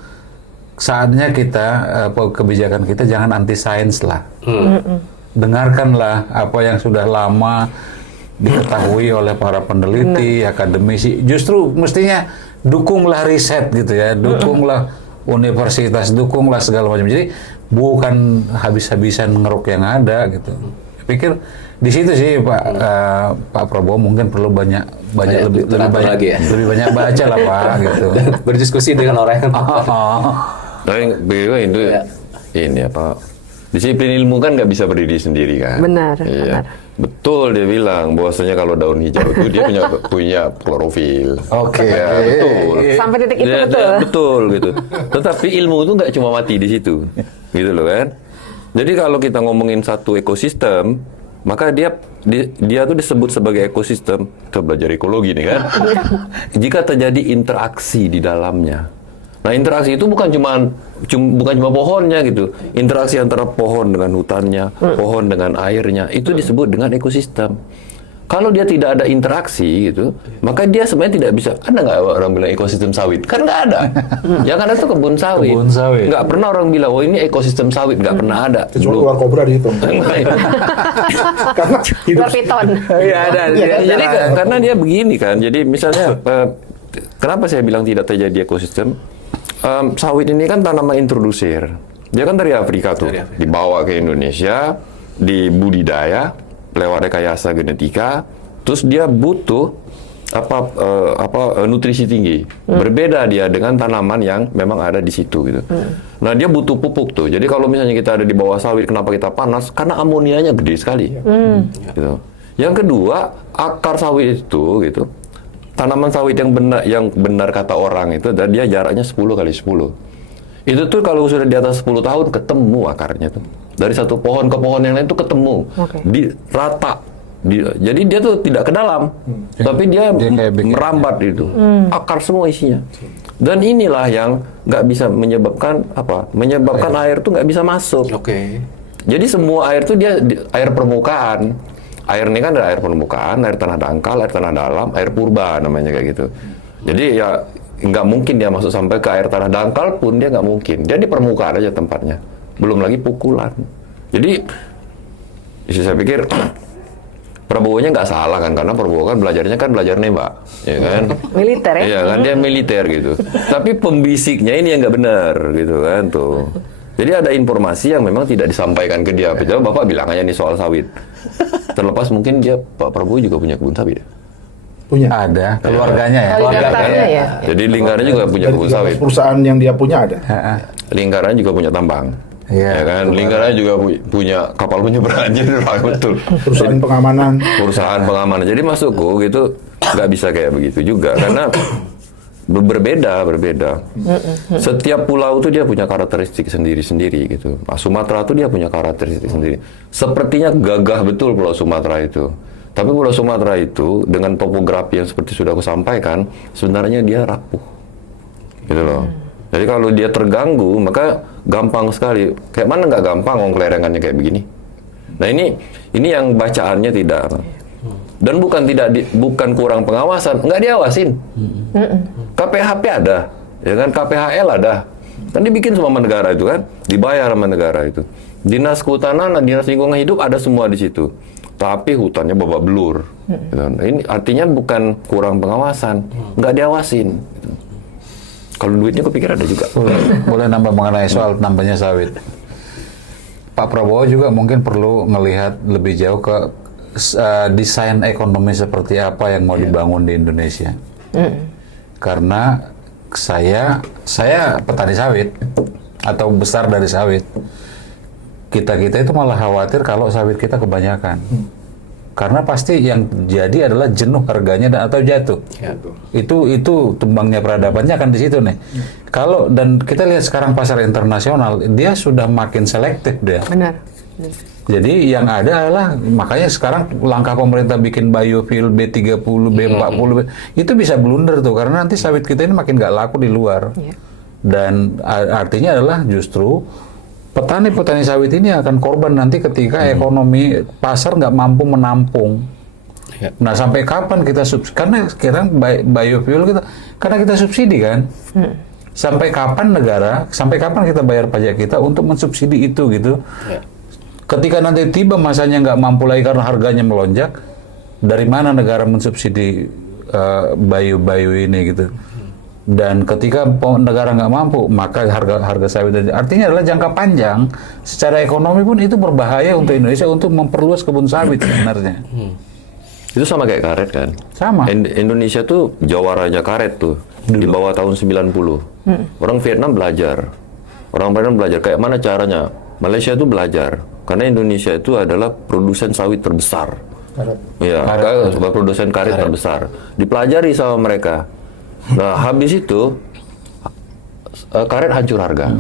saatnya kita kebijakan kita jangan anti sains lah. Dengarkanlah apa yang sudah lama diketahui oleh para peneliti, akademisi. Justru mestinya dukunglah riset gitu ya, dukunglah universitas, dukunglah segala macam. Jadi bukan habis-habisan ngeruk yang ada gitu. Saya pikir di situ sih Pak Prabowo mungkin perlu lebih banyak baca lah Pak gitu. Berdiskusi dengan orang yang Tapi itu ini apa? Disiplin ilmu kan nggak bisa berdiri sendiri kan? Benar, Iya. benar. Betul dia bilang bahwasanya kalau daun hijau itu dia punya klorofil. Oke. Ya, betul. Sampai titik itu Dia- betul. dia- betul gitu. Tetapi ilmu itu nggak cuma mati di situ, gitu loh kan? Jadi kalau kita ngomongin satu ekosistem, maka dia tuh disebut sebagai ekosistem. Kita belajar ekologi nih kan? Jika terjadi interaksi di dalamnya. Nah, interaksi itu bukan cuma pohonnya gitu. Interaksi antara pohon dengan hutannya, pohon dengan airnya, itu disebut dengan ekosistem. Kalau dia tidak ada interaksi gitu, maka dia sebenarnya tidak bisa. Ada nggak orang bilang ekosistem sawit? Kan nggak ada. Yang ada tuh kebun sawit. Kebun sawit. Nggak pernah orang bilang, oh ini ekosistem sawit. Nggak pernah ada. Kecuali ular kobra dihitung. Karena hidup Ular piton. Iya ada. Jadi karena dia begini kan. Jadi misalnya kenapa saya bilang tidak terjadi ekosistem? Sawit ini kan tanaman introdusir. Dia kan dari Afrika tuh, dibawa ke Indonesia, dibudidaya lewat rekayasa genetika, terus dia butuh nutrisi tinggi. Berbeda dia dengan tanaman yang memang ada di situ gitu. Nah, dia butuh pupuk tuh. Jadi kalau misalnya kita ada di bawah sawit, kenapa kita panas? Karena amonianya gede sekali. Gitu. Yang kedua, akar sawit itu gitu. Tanaman sawit yang benar kata orang itu, dan dia jaraknya 10 kali 10. Itu tuh kalau sudah di atas 10 tahun ketemu akarnya tuh. Dari satu pohon ke pohon yang lain tuh ketemu. Di rata. Jadi dia tuh tidak ke dalam. Tapi dia kayak bikin merambat itu. Akar semua isinya. Dan inilah yang nggak bisa menyebabkan air tuh nggak bisa masuk. Jadi semua air tuh dia air permukaan. Air ini kan ada air permukaan, air tanah dangkal, air tanah dalam, air purba namanya kayak gitu. Jadi ya nggak mungkin dia masuk sampai ke air tanah dangkal pun dia nggak mungkin. Dia di permukaan aja tempatnya. Belum lagi pukulan. Jadi saya pikir Prabowo-nya nggak salah kan, karena Prabowo kan belajar nembak, ya kan? Militer ya? Iya kan, dia militer gitu. Tapi pembisiknya ini yang nggak benar gitu kan tuh. Jadi ada informasi yang memang tidak disampaikan ke dia. Coba Bapak bilang aja nih soal sawit. Terlepas mungkin Pak Prabowo juga punya kebun sawit. punya. Ada, keluarganya ya. Kalau daftarnya ya. Jadi lingkarannya juga punya Dan kebun 13 sawit. perusahaan yang dia punya ada. Lingkarannya juga punya tambang. Iya. Ya kan, lingkarannya juga punya kapal penyeberangan. Jadi betul. Perusahaan pengamanan. Perusahaan pengamanan. Jadi masukku gitu nggak bisa kayak begitu juga karena berbeda. Setiap pulau itu dia punya karakteristik sendiri-sendiri gitu. Nah, Sumatera itu dia punya karakteristik sendiri. Sepertinya gagah betul Pulau Sumatera itu. Tapi Pulau Sumatera itu dengan topografi yang seperti sudah aku sampaikan, sebenarnya dia rapuh. Gitu loh. Jadi kalau dia terganggu, maka gampang sekali. Kayak mana nggak gampang wong kelerengannya kayak begini. Nah, ini yang bacaannya tidak. Dan bukan kurang pengawasan, nggak diawasin. KPHP ada, ya kan, KPHL ada, Kan dibikin sama negara itu kan, dibayar sama negara itu. Dinas Kehutanan, Dinas Lingkungan Hidup ada semua di situ. Tapi hutannya babak belur. Gitu. Ini artinya bukan kurang pengawasan, nggak diawasin. Gitu. Kalau duitnya kepikir ada juga. Boleh nambah mengenai soal nambahnya sawit. Pak Prabowo juga mungkin perlu melihat lebih jauh ke desain ekonomi seperti apa yang mau dibangun di Indonesia. Karena saya petani sawit atau besar dari sawit. Kita itu malah khawatir kalau sawit kita kebanyakan. Karena pasti yang jadi adalah jenuh harganya atau jatuh. Ya. Itu tumbangnya peradabannya akan di situ nih. Kalau dan kita lihat sekarang pasar internasional dia sudah makin selektif dia. Benar. Jadi yang ada adalah makanya sekarang langkah pemerintah bikin biofuel B30, B40 itu bisa blunder tuh karena nanti sawit kita ini makin nggak laku di luar. Iya. Dan artinya adalah justru petani-petani sawit ini akan korban nanti ketika ekonomi pasar nggak mampu menampung. Ya. Nah sampai kapan kita subsidi? Karena sekarang biofuel kita, karena kita subsidi kan. Sampai kapan kita bayar pajak kita untuk mensubsidi itu gitu? Ya. Ketika nanti tiba masanya nggak mampu lagi karena harganya melonjak, dari mana negara mensubsidi bio ini gitu? Dan ketika negara nggak mampu, maka harga sawit artinya adalah jangka panjang secara ekonomi pun itu berbahaya untuk Indonesia untuk memperluas kebun sawit sebenarnya. Itu sama kayak karet kan? Sama. Indonesia tuh jawaranya karet tuh di bawah tahun 90. Orang Vietnam belajar. Orang Vietnam belajar kayak mana caranya. Malaysia tuh belajar karena Indonesia itu adalah produsen sawit terbesar. Iya, produsen karet terbesar. Dipelajari sama mereka. Nah, habis itu karet hancur harga.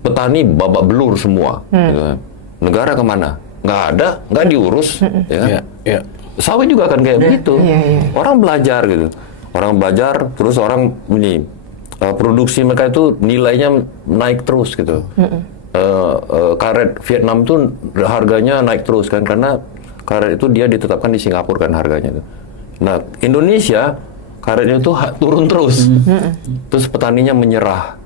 Petani babak belur semua. Gitu kan. Negara kemana? Nggak ada, nggak diurus. Ya kan? Ya. Sawit juga akan kayak begitu. Orang belajar gitu. Orang belajar, terus orang ini produksi mereka itu nilainya naik terus gitu. Karet Vietnam tuh harganya naik terus kan karena karet itu dia ditetapkan di Singapura kan harganya tuh. Nah, Indonesia karetnya tuh turun terus. Terus petaninya menyerah.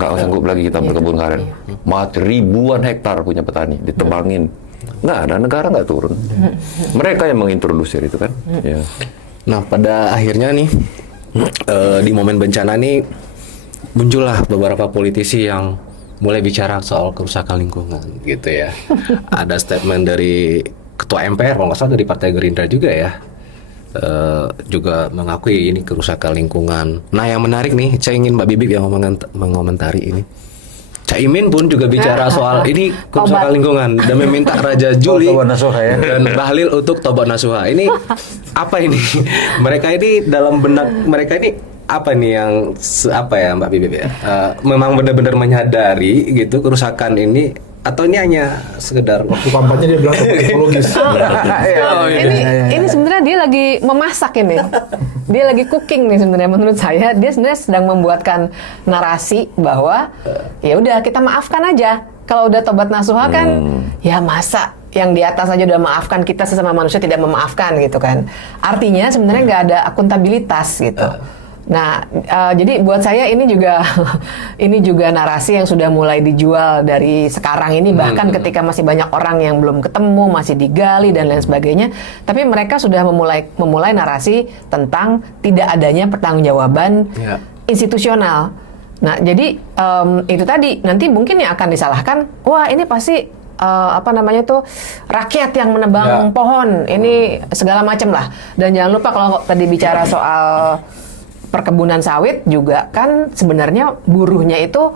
Nggak sanggup lagi kita berkebun karet. Mati ribuan hektar punya petani, ditebangin. Nggak ada, negara nggak turun. Mereka yang mengintrodusir itu kan. Ya. Nah, pada akhirnya nih di momen bencana nih muncullah beberapa politisi yang mulai bicara soal kerusakan lingkungan gitu ya. Ada statement dari Ketua MPR, kalau nggak salah dari Partai Gerindra juga ya. Juga mengakui ini kerusakan lingkungan. Nah, yang menarik nih, saya ingin Mbak Bibip yang mengomentari ini. Caimin pun juga bicara soal ini kerusakan lingkungan dan meminta Raja Juli dan Bahlil untuk tobat nasuha. Ini apa ini? Mereka ini dalam benak mereka ini apa nih yang apa ya Mbak Bibip ya? Memang benar-benar menyadari gitu kerusakan ini atau ini hanya sekedar Kampanye dia bilang ekologis. Ini sebenarnya dia lagi memasak ini. Dia lagi cooking nih sebenarnya menurut saya. Dia sebenarnya sedang membuatkan narasi bahwa ya udah kita maafkan aja. Kalau udah tobat nasuha kan ya masa yang di atas aja udah maafkan, kita sesama manusia tidak memaafkan gitu kan. Artinya sebenarnya nggak ada akuntabilitas gitu. Nah, jadi buat saya ini juga narasi yang sudah mulai dijual dari sekarang ini, bahkan ketika masih banyak orang yang belum ketemu, masih digali dan lain sebagainya. Tapi mereka sudah memulai narasi tentang tidak adanya pertanggungjawaban institusional. Nah, jadi itu tadi nanti mungkin yang akan disalahkan, wah ini pasti rakyat yang menebang pohon, ini segala macam lah. Dan jangan lupa kalau tadi bicara soal perkebunan sawit juga kan sebenarnya buruhnya itu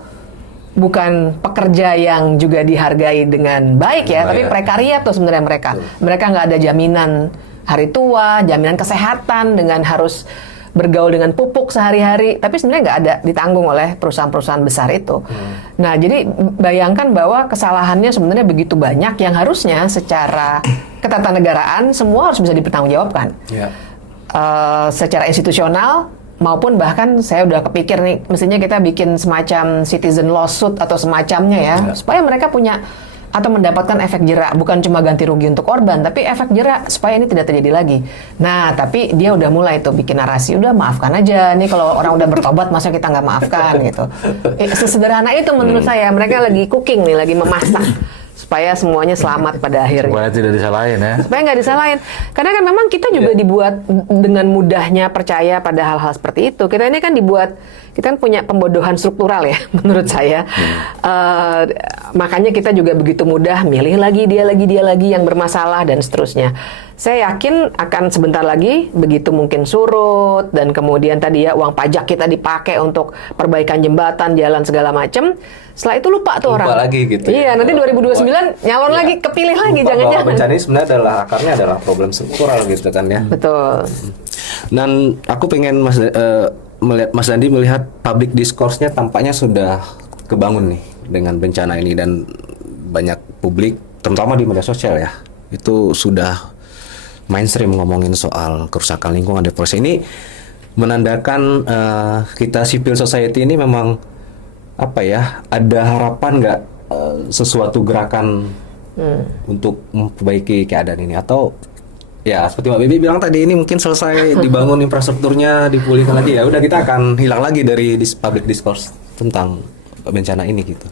bukan pekerja yang juga dihargai dengan baik ya, tapi prekariat tuh sebenarnya mereka. Mereka nggak ada jaminan hari tua, jaminan kesehatan dengan harus bergaul dengan pupuk sehari-hari, tapi sebenarnya nggak ada ditanggung oleh perusahaan-perusahaan besar itu. Nah, jadi bayangkan bahwa kesalahannya sebenarnya begitu banyak yang harusnya secara ketatanegaraan semua harus bisa dipertanggungjawabkan. Secara institusional maupun bahkan saya udah kepikir nih, mestinya kita bikin semacam citizen lawsuit atau semacamnya ya, supaya mereka punya atau mendapatkan efek jerak, bukan cuma ganti rugi untuk korban, tapi efek jerak supaya ini tidak terjadi lagi. Nah, tapi dia udah mulai tuh bikin narasi, udah maafkan aja. Nih kalau orang udah bertobat, masa kita nggak maafkan gitu. Sesederhana itu menurut saya. Mereka lagi cooking nih, lagi memasak supaya semuanya selamat pada akhirnya. Supaya tidak disalahin ya. Supaya nggak disalahin. Karena kan memang kita juga dibuat dengan mudahnya percaya pada hal-hal seperti itu. Kita ini kan dibuat, kita kan punya pembodohan struktural ya, menurut saya. Makanya kita juga begitu mudah milih lagi, dia lagi yang bermasalah dan seterusnya. Saya yakin akan sebentar lagi begitu mungkin surut dan kemudian tadi ya uang pajak kita dipakai untuk perbaikan jembatan, jalan segala macam. Setelah itu lupa tuh Lupa orang. lagi gitu Iya, ya. nanti 2029 nyalon Iya. lagi, kepilih lagi Lupa bahwa jangan-jangan. bencana ini sebenarnya adalah akarnya adalah problem struktural gitu kan ya. Betul. Dan aku pengen melihat Mas Dandi melihat public discourse-nya tampaknya sudah kebangun nih dengan bencana ini, dan banyak publik terutama di media sosial ya itu sudah mainstream ngomongin soal kerusakan lingkungan, deforestasi. Ini menandakan kita civil society ini memang apa ya, ada harapan nggak sesuatu gerakan untuk memperbaiki keadaan ini, atau ya seperti Mbak Bibi bilang tadi, ini mungkin selesai dibangun infrastrukturnya, dipulihkan lagi, ya udah kita akan hilang lagi dari public discourse tentang bencana ini gitu.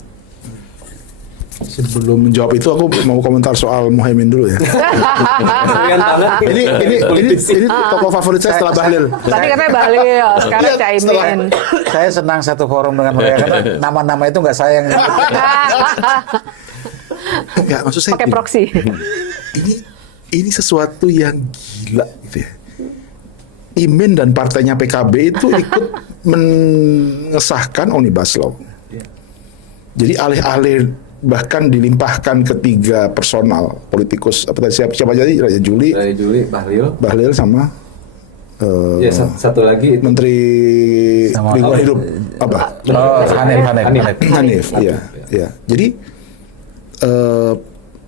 Sebelum menjawab itu aku mau komentar soal Muhaimin dulu ya. ini tokoh favorit saya setelah Bahlil. Tadi katanya Bahlil, sekarang Caimin. Saya senang satu forum dengan mereka karena nama-nama itu nggak saya yang Ya, maksud saya Pakai gini, proxy. ini sesuatu yang gila gitu ya. Imin dan partainya PKB itu ikut mengesahkan Omnibus Law. Jadi alih-alih bahkan dilimpahkan ketiga personal politikus, apa tadi siapa jadi Raja Juli, Dari Juli, Bahlil sama ya satu lagi itu Menteri Sama- Lingkungan Hidup apa? Hanif, iya, iya. Jadi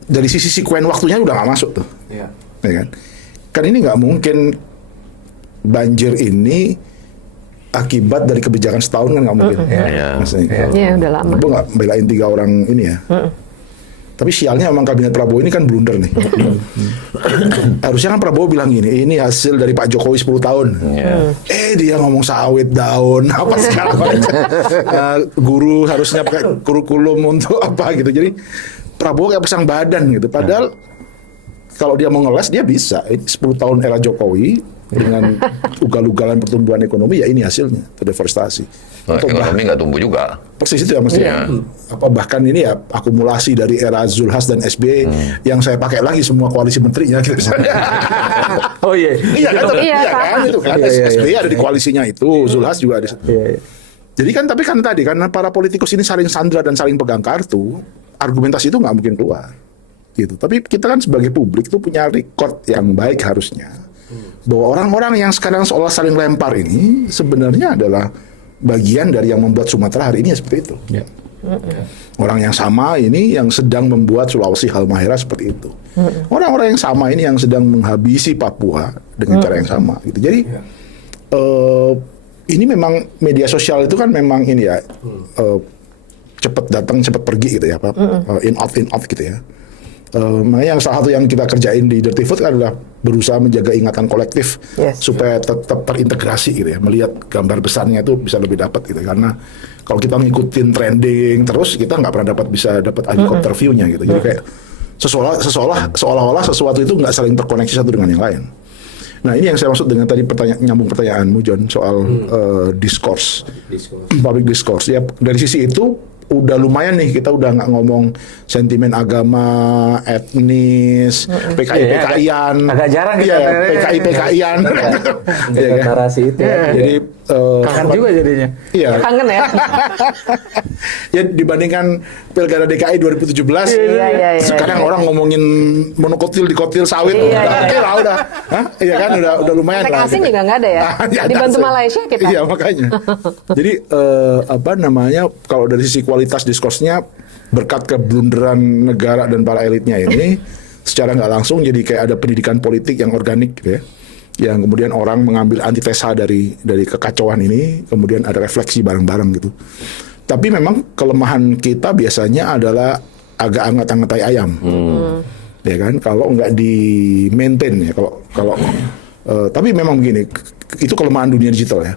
dari sisi sekuen waktunya udah nggak masuk tuh, ya. ya kan? Kan ini nggak mungkin banjir ini akibat dari kebijakan setahun, kan nggak mungkin. Iya. Maksudnya, Iya, udah lama. Prabowo nggak belain 3 orang ini ya. Tapi sialnya memang kabinet Prabowo ini kan blunder nih. Harusnya kan Prabowo bilang gini, ini hasil dari Pak Jokowi 10 tahun. Dia ngomong sawit daun, apa segala macam. Guru harusnya pakai kurikulum untuk apa gitu. Jadi Prabowo kayak pasang badan gitu. Padahal kalau dia mau ngeles, dia bisa. Ini 10 tahun era Jokowi dengan ugal-ugalan pertumbuhan ekonomi, ya ini hasilnya, deforestasi. Nah, Atau ekonomi nggak tumbuh juga. persis itu ya maksudnya. Apa bahkan ini ya akumulasi dari era Zulhas dan SBY yang saya pakai lagi semua koalisi menterinya gitu misalnya. Oh iya. Iya kan, Iya, kan itu kan. SBY ada di koalisinya itu, Zulhas juga ada. Jadi kan tapi kan tadi karena para politikus ini saling sandra dan saling pegang kartu, argumentasi itu nggak mungkin keluar. Gitu. Tapi kita kan sebagai publik tuh punya record yang baik harusnya. Bahwa orang-orang yang sekarang seolah saling lempar ini sebenarnya adalah bagian dari yang membuat Sumatera hari ini seperti itu. Orang yang sama ini yang sedang membuat Sulawesi Halmahera seperti itu. Orang-orang yang sama ini yang sedang menghabisi Papua dengan cara yang sama. Gitu. Jadi ini memang media sosial itu kan memang ini ya cepat datang cepat pergi gitu ya, in out gitu ya. Makanya yang salah satu yang kita kerjain di Dirty Food adalah berusaha menjaga ingatan kolektif supaya tetap terintegrasi gitu ya, melihat gambar besarnya itu bisa lebih dapat gitu. Karena kalau kita ngikutin trending terus kita nggak pernah bisa dapat helikopter view-nya gitu. Jadi kayak seolah-olah sesuatu itu nggak saling terkoneksi satu dengan yang lain. Nah ini yang saya maksud dengan tadi nyambung pertanyaanmu John soal discourse, public discourse. Ya dari sisi itu udah lumayan nih, kita udah nggak ngomong sentimen agama, etnis, PKI-PKI-an. Agak jarang kita. Iya, PKI-PKI-an. Iya kan? narasi itu ya. Jadi Kangen juga jadinya. iya. Kangen ya? Ya dibandingkan Pilkada DKI 2017, Iya. sekarang orang ngomongin monokotil dikotil sawit, Iya. oke lah udah, hah? Iya kan udah lumayan Tek lah. asing gitu. juga nggak ada ya? Nggak ada Dibantu asing. Malaysia kita. Iya makanya. Jadi apa namanya, kalau dari sisi kualitas diskursnya berkat keblunderan negara dan para elitnya ini, secara nggak langsung jadi kayak ada pendidikan politik yang organik gitu ya, yang kemudian orang mengambil antitesa dari kekacauan ini, kemudian ada refleksi bareng-bareng gitu. Tapi memang kelemahan kita biasanya adalah agak anget-anget tai ayam. Ya kan, kalau nggak di maintain ya, kalau tapi memang begini, itu kelemahan dunia digital ya.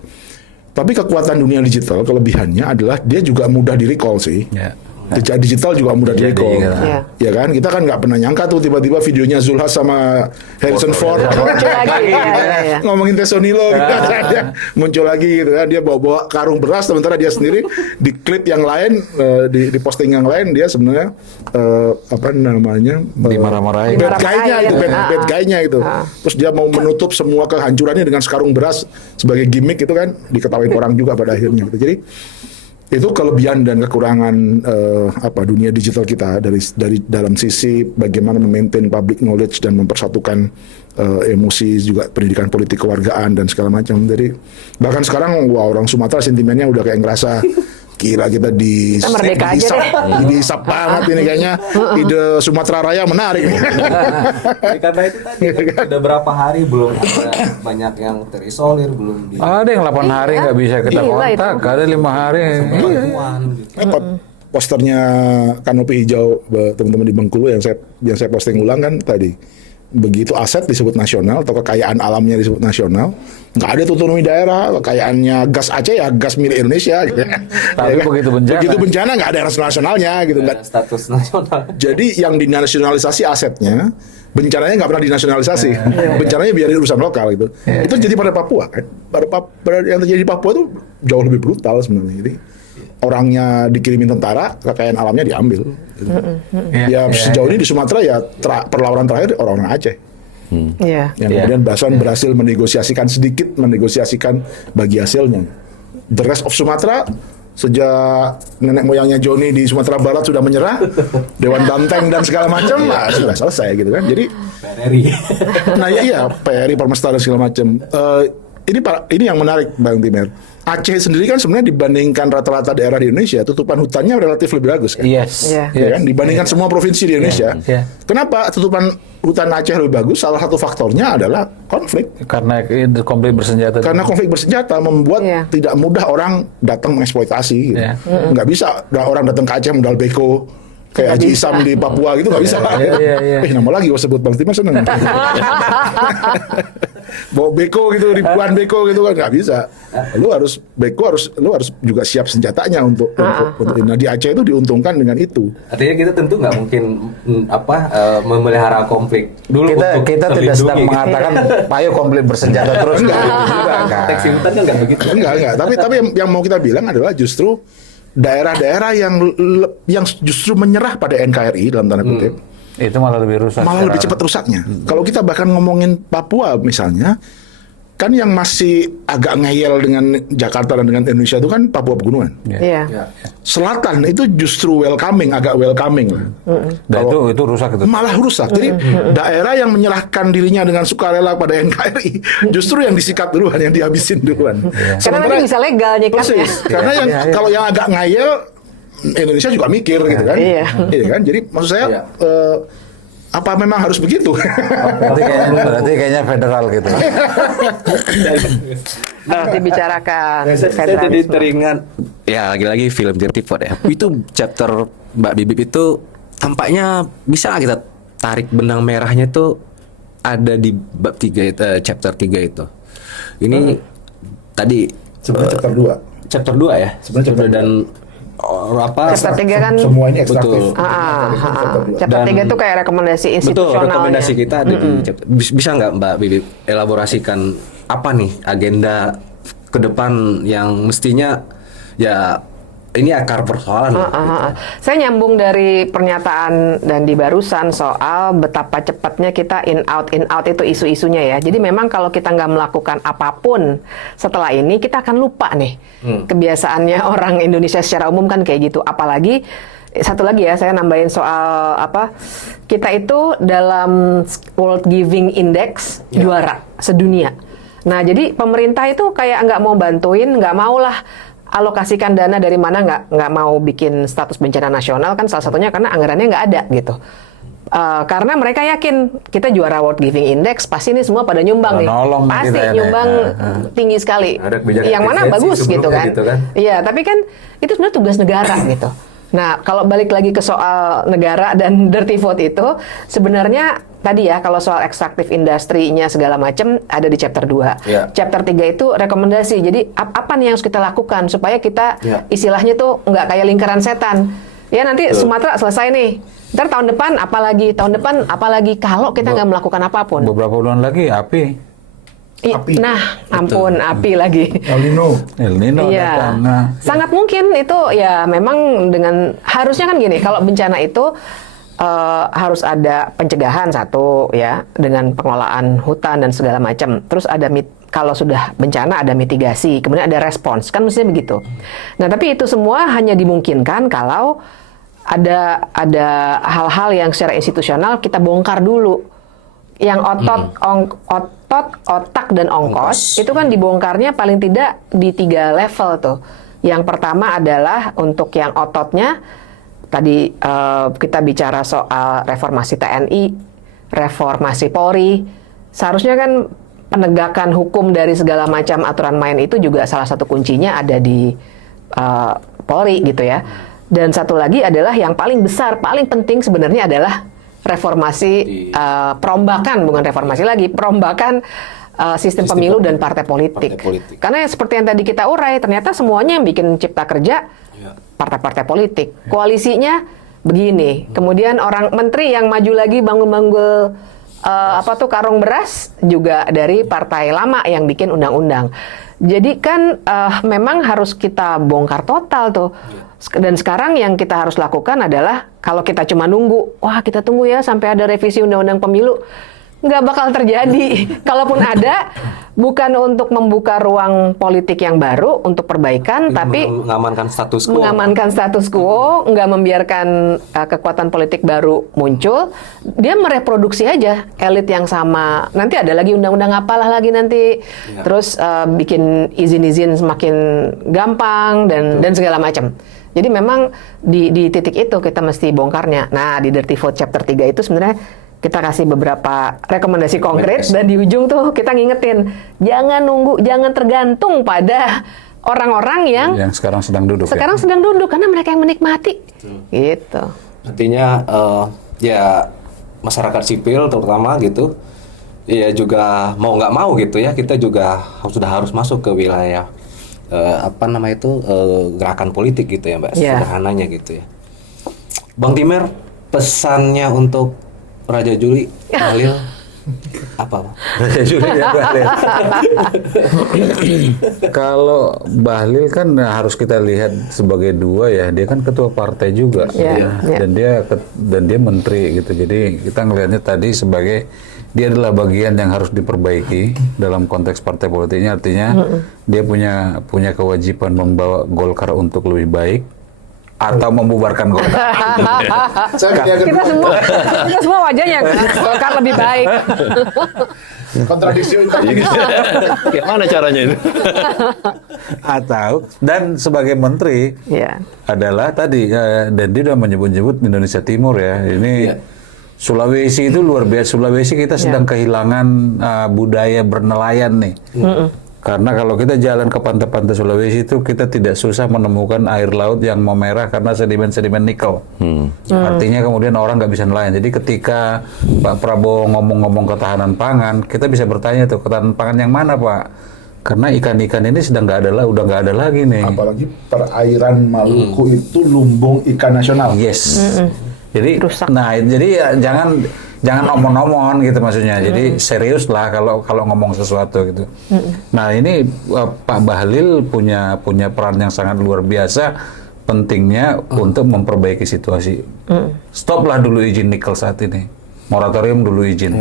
Tapi kekuatan dunia digital, kelebihannya adalah dia juga mudah di recall sih. Ya. Jejak digital juga mudah di recall. Iya. Ya kan, kita kan nggak pernah nyangka tuh tiba-tiba videonya Zulhas sama Harrison Ford Muncul lagi. Iya. ngomongin Tesonilo gitu kan, dia muncul lagi gitu kan, dia bawa karung beras, sementara dia sendiri di klip yang lain, di posting yang lain dia sebenarnya apa namanya, Dimarah-marahin. bad guy-nya itu, Dimarahin. bad guy-nya itu. Terus dia mau menutup semua kehancurannya dengan sekarung beras sebagai gimmick, itu kan diketahui orang juga pada akhirnya gitu. Jadi itu kelebihan dan kekurangan dunia digital kita dari dalam sisi bagaimana memaintain public knowledge dan mempersatukan emosi, juga pendidikan politik kewargaan dan segala macam. Jadi bahkan sekarang orang Sumatera sentimennya udah kayak ngerasa kira kita Kita merdeka aja deh. dihisap banget ini kayaknya. Ide Sumatera Raya menarik. Karena itu tadi kan, udah berapa hari belum ada banyak yang terisolir, belum di Ada yang 8 hari nggak bisa kita Gila itu. kontak, ada 5 hari. bantuan gitu. Apa posternya kanopi hijau teman-teman di Bengkulu yang saya posting ulang kan tadi, begitu aset disebut nasional atau kekayaan alamnya disebut nasional, nggak ada otonomi daerah. Kekayaannya gas Aceh ya gas milik Indonesia gitu. Tapi begitu bencana nggak ada nasionalnya gitu. Ada status nasional. Jadi yang dinasionalisasi asetnya, bencananya nggak pernah dinasionalisasi. Bencananya biarin urusan lokal gitu. Itu jadi pada Papua kan. Yang terjadi di Papua itu jauh lebih brutal sebenarnya. Jadi orangnya dikirimin tentara, kekayaan alamnya diambil. Gitu. Ya sejauh ini di Sumatera ya perlawanan terakhir orang-orang Aceh. Iya. Yang kemudian berhasil menegosiasikan bagi hasilnya. The rest of Sumatera, sejak nenek moyangnya Joni di Sumatera Barat sudah menyerah, Dewan Banteng dan segala macam, sudah selesai gitu kan. Jadi PRRI. nah iya PRI, Permesta dan segala macam. Ini yang menarik Bang Timer. Aceh sendiri kan sebenarnya dibandingkan rata-rata daerah di Indonesia, tutupan hutannya relatif lebih bagus kan. Yes. Iya. Ya kan, dibandingkan semua provinsi di Indonesia. Iya. Kenapa tutupan hutan Aceh lebih bagus? Salah satu faktornya adalah konflik. Karena itu konflik bersenjata. Karena konflik bersenjata membuat Iya. tidak mudah orang datang mengeksploitasi. Gitu. Iya. Nggak bisa orang datang ke Aceh modal beko kayak Haji Isam di Papua gitu, nggak bisa. Iya. Nama lagi gue sebut Bang Timas seneng. Bawa beko gitu, ribuan beko gitu kan nggak bisa. Lu harus juga siap senjatanya untuk ini. Nah di Aceh itu diuntungkan dengan itu. Artinya kita tentu nggak mungkin memelihara konflik dulu untuk Kita tidak sedang terlindungi. mengatakan ayo konflik bersenjata terus. Enggak. Teks hutan kan nggak begitu. Enggak. Tapi yang mau kita bilang adalah justru daerah-daerah yang justru menyerah pada NKRI dalam tanda kutip, Itu malah lebih rusak. malah lebih cepat rusaknya. Kalau kita bahkan ngomongin Papua misalnya, kan yang masih agak ngeyel dengan Jakarta dan dengan Indonesia itu kan Papua Pegunungan. Iya. Selatan itu justru agak welcoming lah. Dan itu rusak itu. Malah rusak. Jadi daerah yang menyerahkan dirinya dengan sukarela pada NKRI justru yang disikat duluan, yang dihabisin duluan. Karena nanti bisa legal nyikatnya. Persis. Karena kalau yang agak ngayel, Indonesia juga mikir gitu kan. Iya. Iya kan. Jadi maksud saya apa memang harus begitu? Berarti kayaknya federal gitu. Dibicarakan Saya jadi federalisme. teringat ya lagi-lagi film Dirty Pot ya. Itu chapter Mbak Bibip itu tampaknya bisa nggak kita tarik benang merahnya itu ada di bab 3 itu, chapter 3 itu. Ini tadi Sebenarnya chapter 2. chapter 2 ya. Sebenarnya chapter dan apa Chapter 3 kan semua ini ekstraktif. Betul. Chapter 3 itu kayak rekomendasi Betul, institusionalnya. rekomendasi kita ada di bisa nggak Mbak Bibip elaborasikan apa nih agenda ke depan yang mestinya ya ini akar persoalan. Saya nyambung dari pernyataan dan di barusan soal betapa cepatnya kita in out itu isu-isunya ya. Jadi memang kalau kita nggak melakukan apapun setelah ini kita akan lupa nih kebiasaannya orang Indonesia secara umum kan kayak gitu. Apalagi satu lagi ya saya nambahin soal kita itu dalam World Giving Index juara sedunia. Nah jadi pemerintah itu kayak nggak mau bantuin, nggak mau lah alokasikan dana dari mana, nggak mau bikin status bencana nasional kan salah satunya karena anggarannya nggak ada gitu. Karena mereka yakin kita juara World Giving Index pasti ini semua pada nyumbang nih, Nolong pasti kita ya, nyumbang tinggi sekali. Ada kebijakan Yang mana presidensi bagus gitu sebelumnya kan? gitu kan? Iya, tapi kan itu sebenarnya tugas negara gitu. Nah, kalau balik lagi ke soal negara dan dirty vote itu, sebenarnya tadi ya, kalau soal ekstraktif industrinya segala macam ada di chapter 2. Ya. Chapter 3 itu rekomendasi. Jadi apa nih yang harus kita lakukan supaya kita istilahnya tuh nggak kayak lingkaran setan. Ya nanti Sumatera selesai nih. Ntar tahun depan apalagi kalau kita nggak melakukan apapun. Beberapa bulan lagi api. Api. Nah, ampun, api lagi. El Nino. El Nino Iya, datang. Nah, sangat mungkin itu ya memang dengan harusnya kan gini, kalau bencana itu harus ada pencegahan satu ya dengan pengelolaan hutan dan segala macam. Terus ada kalau sudah bencana ada mitigasi, kemudian ada respons, kan mestinya begitu. Nah, tapi itu semua hanya dimungkinkan kalau ada hal-hal yang secara institusional kita bongkar dulu. Yang otak dan ongkos itu kan dibongkarnya paling tidak di 3 level tuh. Yang pertama adalah untuk yang ototnya tadi kita bicara soal reformasi TNI, reformasi Polri. Seharusnya kan penegakan hukum dari segala macam aturan main itu juga salah satu kuncinya ada di Polri gitu ya. Dan satu lagi adalah yang paling besar, paling penting sebenarnya adalah reformasi perombakan, bukan reformasi lagi, perombakan sistem pemilu dan partai politik. Karena seperti yang tadi kita urai, ternyata semuanya yang bikin cipta kerja partai-partai politik. Koalisinya begini. Kemudian orang menteri yang maju lagi bangun-bangun karung beras juga dari partai lama yang bikin undang-undang. Jadi kan memang harus kita bongkar total tuh. Dan sekarang yang kita harus lakukan adalah kalau kita cuma nunggu, wah kita tunggu ya sampai ada revisi undang-undang pemilu, nggak bakal terjadi. Kalaupun ada, bukan untuk membuka ruang politik yang baru untuk perbaikan, tapi mengamankan status quo. Mengamankan status quo, nggak membiarkan kekuatan politik baru muncul. Dia mereproduksi aja elit yang sama. Nanti ada lagi undang-undang apalah lagi nanti. Terus bikin izin-izin semakin gampang dan segala macam. Jadi memang di titik itu kita mesti bongkarnya. Nah, di Dirty Vote Chapter 3 itu sebenarnya kita kasih beberapa rekomendasi konkret dan di ujung tuh kita ngingetin, jangan nunggu, jangan tergantung pada orang-orang yang sekarang sedang duduk. Sedang duduk karena mereka yang menikmati. Gitu. Artinya ya masyarakat sipil terutama gitu, ya juga mau nggak mau gitu ya, kita juga sudah harus masuk ke wilayah gerakan politik gitu ya Mbak, sederhananya gitu ya. Bang Timer, pesannya untuk Raja Juli, Bahlil, apa Bang? Raja Juli ya Bahlil. Kalau Bahlil kan harus kita lihat sebagai dua ya, dia kan ketua partai juga dan dia menteri gitu. Jadi kita ngelihatnya tadi sebagai dia adalah bagian yang harus diperbaiki dalam konteks partai politiknya, artinya dia punya kewajiban membawa Golkar untuk lebih baik atau membubarkan Golkar. kita semua wajahnya Golkar lebih baik. Kontradiksi. Gimana caranya itu? Atau dan sebagai menteri adalah tadi dan dia sudah menyebut-nyebut Indonesia Timur ya. Ini Sulawesi itu luar biasa. Sulawesi kita sedang kehilangan budaya bernelayan nih. Karena kalau kita jalan ke pantai-pantai Sulawesi itu kita tidak susah menemukan air laut yang memerah karena sedimen-sedimen nikel. Artinya kemudian orang nggak bisa nelayan. Jadi ketika Pak Prabowo ngomong-ngomong ketahanan pangan, kita bisa bertanya tuh ketahanan pangan yang mana Pak? Karena ikan-ikan ini udah nggak ada lagi nih. Apalagi perairan Maluku itu lumbung ikan nasional. Yes. Jadi, jadi ya, jangan omon-omon gitu maksudnya. Jadi serius lah kalau ngomong sesuatu gitu. Nah ini Pak Bahlil punya peran yang sangat luar biasa pentingnya untuk memperbaiki situasi. Stoplah dulu izin nikel saat ini. Moratorium dulu izin.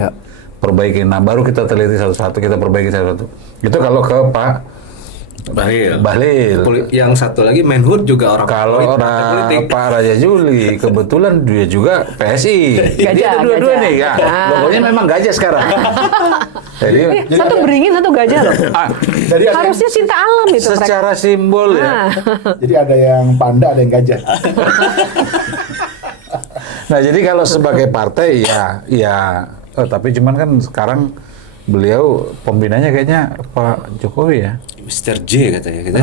Perbaiki. Nah baru kita teliti satu-satu, kita perbaiki satu-satu. Itu kalau ke Pak Bahlil. Yang satu lagi Menhub juga orang kalau orang Pak Raja Juli kebetulan dia juga PSI. Gajah, dua-dua nih ya. Logonya memang gajah sekarang. jadi satu beringin, satu gajah loh. Jadi harusnya cinta alam itu. Secara simbol ya. Jadi ada yang panda, ada yang gajah. Nah jadi kalau sebagai partai tapi cuman kan sekarang beliau pembinanya kayaknya Pak Jokowi ya. Mr. J katanya kita.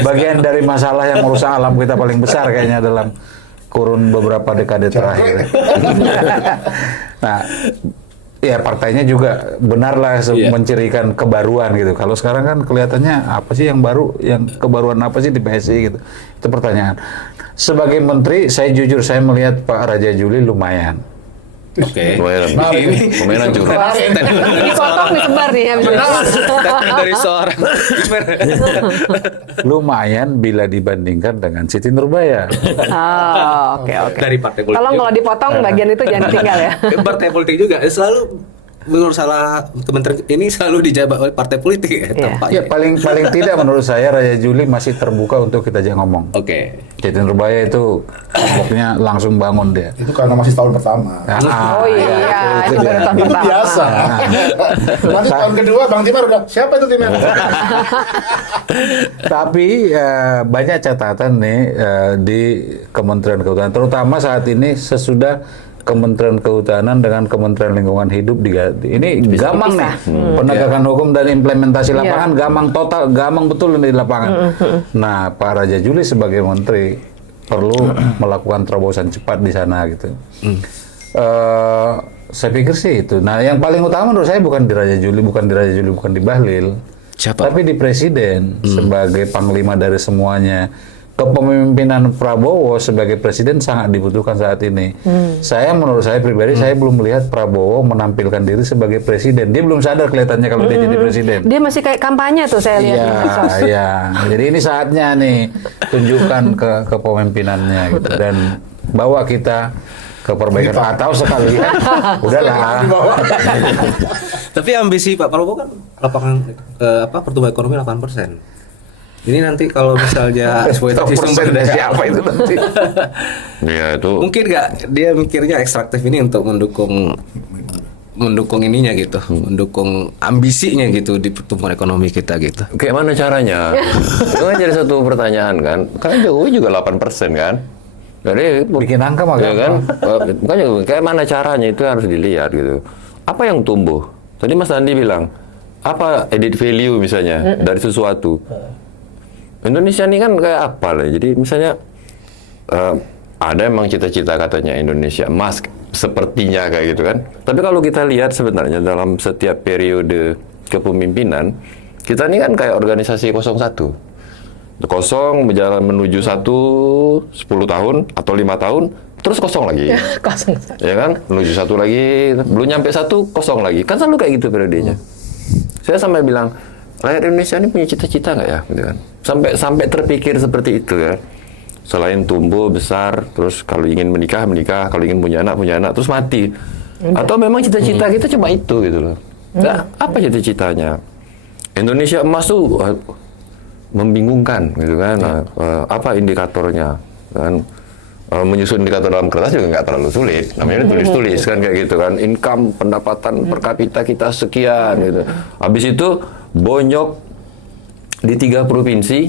Bagian dari masalah yang merusak alam kita paling besar kayaknya dalam kurun beberapa dekade terakhir. Nah, ya partainya juga benarlah mencirikan kebaruan gitu. Kalau sekarang kan kelihatannya apa sih yang baru, yang kebaruan apa sih di PSI gitu. Itu pertanyaan. Sebagai menteri, saya jujur saya melihat Pak Raja Juli lumayan. Oke. Lumayan curhat. Dipotong disebar nih habis Dari seorang Lumayan bila dibandingkan dengan Siti Nurbaya. Oh, oke. dari partai politik. Tolong kalau dipotong bagian itu jangan tinggal ya. Partai politik juga selalu menurut salah kementerian ini selalu dijabat oleh partai politik ya, tampaknya. Ya paling tidak menurut saya Raja Juli masih terbuka untuk kita ajak ngomong. Oke. Siti Nurbaya itu pokoknya langsung bangun dia. Itu karena masih tahun pertama. Oh iya, itu baru tahun Itu pertama. biasa. Nanti tahun kedua Bang Timar udah siapa itu Timar? Tapi banyak catatan nih di Kementerian Kehutanan, terutama saat ini sesudah Kementerian Kehutanan dengan Kementerian Lingkungan Hidup diganti. Ini gamang nih, penegakan hukum dan implementasi lapangan gamang total, gamang betul ini di lapangan. Nah, Pak Raja Juli sebagai menteri perlu melakukan terobosan cepat di sana gitu. Saya pikir sih itu. Nah, yang paling utama menurut saya bukan di Raja Juli, bukan di Bahlil, tapi di Presiden sebagai panglima dari semuanya. Kepemimpinan Prabowo sebagai presiden sangat dibutuhkan saat ini. Menurut saya pribadi, saya belum melihat Prabowo menampilkan diri sebagai presiden. Dia belum sadar kelihatannya kalau dia jadi presiden. Dia masih kayak kampanye tuh saya lihat di medsos. Iya. Jadi ini saatnya nih tunjukkan kepemimpinannya gitu dan bawa kita ke perbaikan atau sekalian udahlah. Tapi ambisi Pak Prabowo kan pertumbuhan ekonomi 8%. Ini nanti kalau misalnya eksploitasi sumber daya siapa itu nanti? Ya itu. Mungkin nggak dia mikirnya ekstraktif ini untuk mendukung ininya gitu, mendukung ambisinya gitu di pertumbuhan ekonomi kita gitu. Kayak mana caranya? Itu kan jadi satu pertanyaan kan. Kan Jokowi juga 8% kan. Jadi Bikin angka mah ya kan? gampang. Makanya kayak mana caranya itu harus dilihat gitu. Apa yang tumbuh? Tadi Mas Andi bilang, apa added value misalnya dari sesuatu. Indonesia ini kan kayak apa lah. Jadi misalnya ada emang cita-cita katanya Indonesia emas sepertinya kayak gitu kan. Tapi kalau kita lihat sebenarnya dalam setiap periode kepemimpinan kita ini kan kayak organisasi 01. Kosong berjalan menuju 10 tahun atau 5 tahun terus kosong lagi. Kosong. Ya kan? Menuju 1 lagi, belum nyampe 1 kosong lagi. Kan selalu kayak gitu periodenya. Saya sampai bilang rakyat Indonesia ini punya cita-cita nggak ya, gitu kan? Sampai terpikir seperti itu ya. Selain tumbuh besar, terus kalau ingin menikah, kalau ingin punya anak, terus mati. Atau memang cita-cita kita cuma itu gitu loh. Nah, apa cita-citanya? Indonesia emas tuh membingungkan gitu kan? Apa indikatornya? Kan? Menyusun indikator dalam kertas juga nggak terlalu sulit. Namanya tulis-tulis kan kayak gitu kan. Income, pendapatan per kapita kita sekian gitu. Habis itu bonyok di 3 provinsi,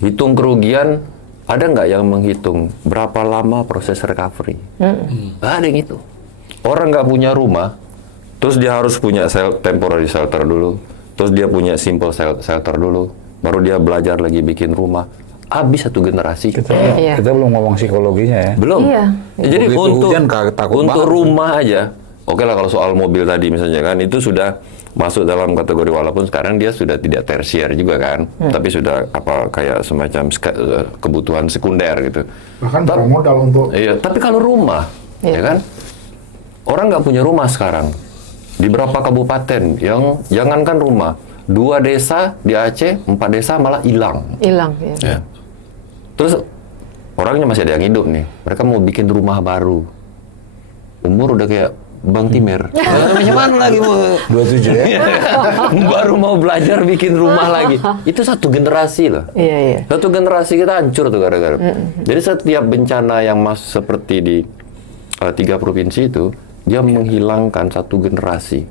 hitung kerugian, ada nggak yang menghitung berapa lama proses recovery? Nggak ada yang itu. Orang nggak punya rumah, terus dia harus punya temporary shelter dulu, terus dia punya simple shelter dulu, baru dia belajar lagi bikin rumah. Habis 1 generasi. Kita belum ngomong psikologinya ya. Belum. Iya. Jadi Begitu untuk hujan, takut banget. rumah aja, oke lah kalau soal mobil tadi misalnya kan, itu sudah masuk dalam kategori walaupun sekarang dia sudah tidak tersier juga kan, tapi sudah kayak semacam kebutuhan sekunder gitu. Bahkan modal untuk. Iya, tapi kalau rumah, ya kan, orang nggak punya rumah sekarang di beberapa kabupaten yang jangankan rumah, 2 desa di Aceh, 4 desa malah hilang. Ya. Terus orangnya masih ada yang hidup nih, mereka mau bikin rumah baru, umur udah kayak Bang Timer. Macam mana lagi mau 27 ya? baru mau belajar bikin rumah lagi. Itu 1 generasi loh. Iya. 1 generasi kita hancur tuh gara-gara. Jadi setiap bencana yang seperti di 3 provinsi itu, dia menghilangkan 1 generasi.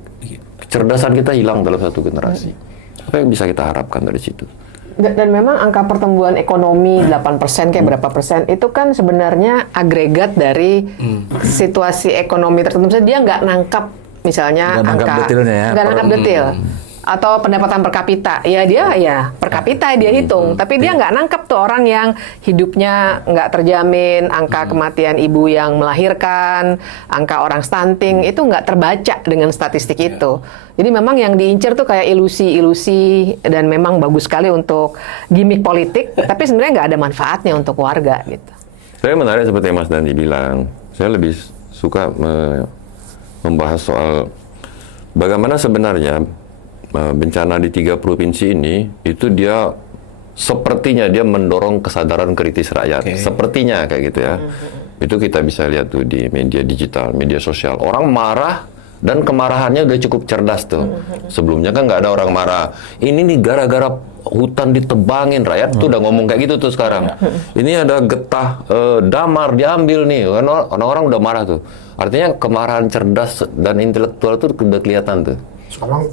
Kecerdasan kita hilang dalam 1 generasi. Apa yang bisa kita harapkan dari situ? Dan memang angka pertumbuhan ekonomi 8% kayak berapa persen itu kan sebenarnya agregat dari situasi ekonomi tertentu. Misalnya dia nggak nangkap misalnya Nggak nangkap angka detailnya ya. nggak nangkap detail. atau pendapatan per kapita, ya dia ya per kapita dia hitung, tapi dia nggak nangkep tuh orang yang hidupnya nggak terjamin, angka kematian ibu yang melahirkan, angka orang stunting itu nggak terbaca dengan statistik itu. Jadi memang yang diincar tuh kayak ilusi-ilusi dan memang bagus sekali untuk gimmick politik, tapi sebenarnya nggak ada manfaatnya untuk warga gitu. Saya menarik seperti Mas Dandi bilang, saya lebih suka membahas soal bagaimana sebenarnya bencana di 3 provinsi ini itu dia sepertinya dia mendorong kesadaran kritis rakyat. Sepertinya kayak gitu ya. Itu kita bisa lihat tuh di media digital, media sosial. Orang marah dan kemarahannya udah cukup cerdas tuh. Sebelumnya kan nggak ada orang marah. Ini nih gara-gara hutan ditebangin, rakyat tuh udah ngomong kayak gitu tuh sekarang. Ini ada getah damar diambil nih. Orang-orang udah marah tuh. Artinya kemarahan cerdas dan intelektual tuh udah kelihatan tuh. Sekarang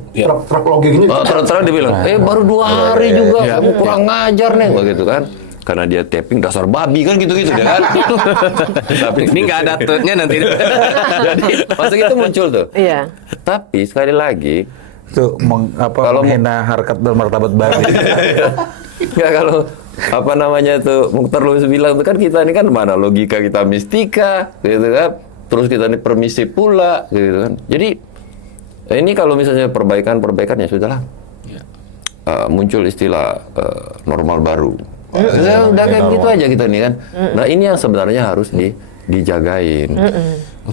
truk logiknya Terus dibilang, baru 2 hari juga, kamu kurang ngajar nih, begitu kan? Karena dia tapping dasar babi kan gitu-gitu deh kan. Tapi Ini nggak ada tutnya nanti. jadi masa itu muncul tuh. Iya. Tapi sekali lagi, Itu Kalau menghina harkat dan martabat babi. nggak kalau apa namanya tuh Mukhtar Lubis bilang tuh kan kita ini kan mana logika kita mistika, gitu kan? Terus kita ini permisi pula, gitu kan? Jadi ini kalau misalnya perbaikan ya sudahlah. Muncul istilah normal baru. Udah kayak begitu aja kita nih kan. Nah ini yang sebenarnya harus dijagain.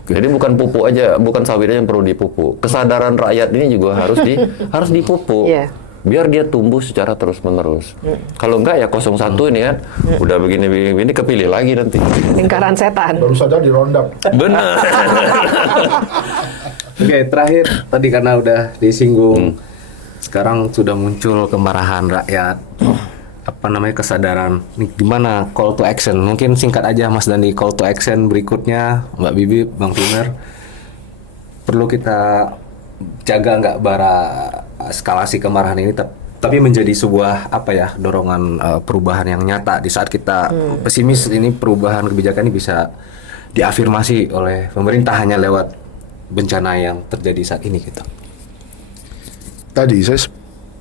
Jadi bukan pupuk aja, bukan sawit aja yang perlu dipupuk. Kesadaran rakyat ini juga harus dipupuk. Iya. Biar dia tumbuh secara terus-menerus. Kalau enggak ya 01 ini kan, udah begini kepilih lagi nanti. Lingkaran setan. baru saja dirondap. Benar. Oke, terakhir tadi karena udah disinggung, sekarang sudah muncul kemarahan rakyat, apa namanya kesadaran. Nih, gimana call to action? Mungkin singkat aja Mas Dandi, call to action berikutnya, Mbak Bibi, Bang Timer. Perlu kita jaga nggak bara eskalasi kemarahan ini, tapi menjadi sebuah apa ya dorongan perubahan yang nyata di saat kita pesimis ini perubahan kebijakan ini bisa diafirmasi oleh pemerintah hanya lewat bencana yang terjadi saat ini gitu. Tadi saya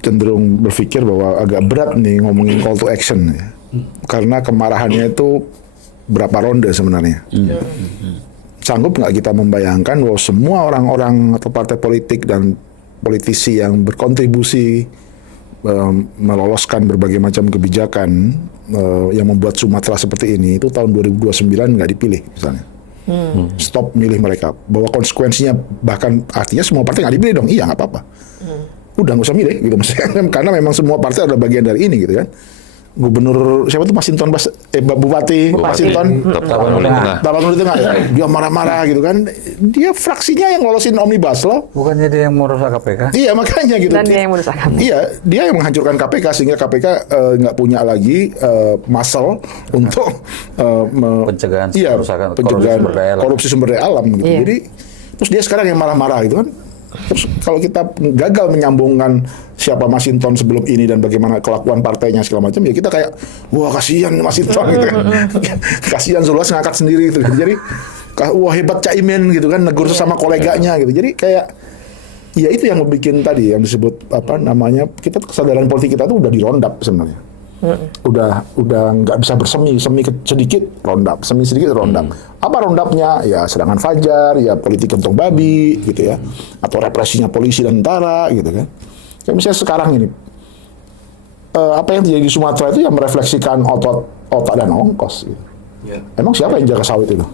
cenderung berpikir bahwa agak berat nih ngomongin call to action ya. Karena kemarahannya itu berapa ronde sebenarnya. Sanggup nggak kita membayangkan bahwa semua orang-orang atau partai politik dan politisi yang berkontribusi meloloskan berbagai macam kebijakan yang membuat Sumatera seperti ini itu tahun 2029 nggak dipilih misalnya. Stop milih mereka, bahwa konsekuensinya bahkan artinya semua partai nggak dipilih dong. Iya nggak apa-apa, udah nggak usah milih gitu maksudnya. Karena memang semua partai adalah bagian dari ini gitu kan. Gubernur siapa tuh Masinton Bupati Masinton Tapanuli Tengah ya. Dia marah-marah gitu kan. Dia fraksinya yang lolosin omnibus law. Bukannya dia yang merusak KPK? Iya makanya gitu. Dan dia yang merusak KPK. Iya, dia yang menghancurkan KPK sehingga KPK nggak punya lagi muscle untuk Pencegahan pencegahan korupsi sumber daya alam gitu. Iya. Jadi terus dia sekarang yang marah-marah gitu kan. Terus kalau kita gagal menyambungkan siapa Masinton sebelum ini dan bagaimana kelakuan partainya segala macam, ya kita kayak wah kasihan Masinton gitu kan. Kasihan Zulhas ngangkat sendiri gitu. Jadi wah hebat Caimin gitu kan, negur sesama koleganya gitu. Jadi kayak ya itu yang bikin tadi yang disebut apa namanya, kita kesadaran politik kita tuh udah dirondap sebenarnya. Udah nggak bisa bersemi sedikit rondap, semi sedikit rondap. Apa rondapnya? Ya serangan fajar, ya politik kentong babi gitu ya, atau represinya polisi dan tentara gitu kan. Kayak misalnya sekarang ini apa yang terjadi di Sumatera itu yang merefleksikan otak dan ongkos gitu. Emang siapa yang jaga sawit itu?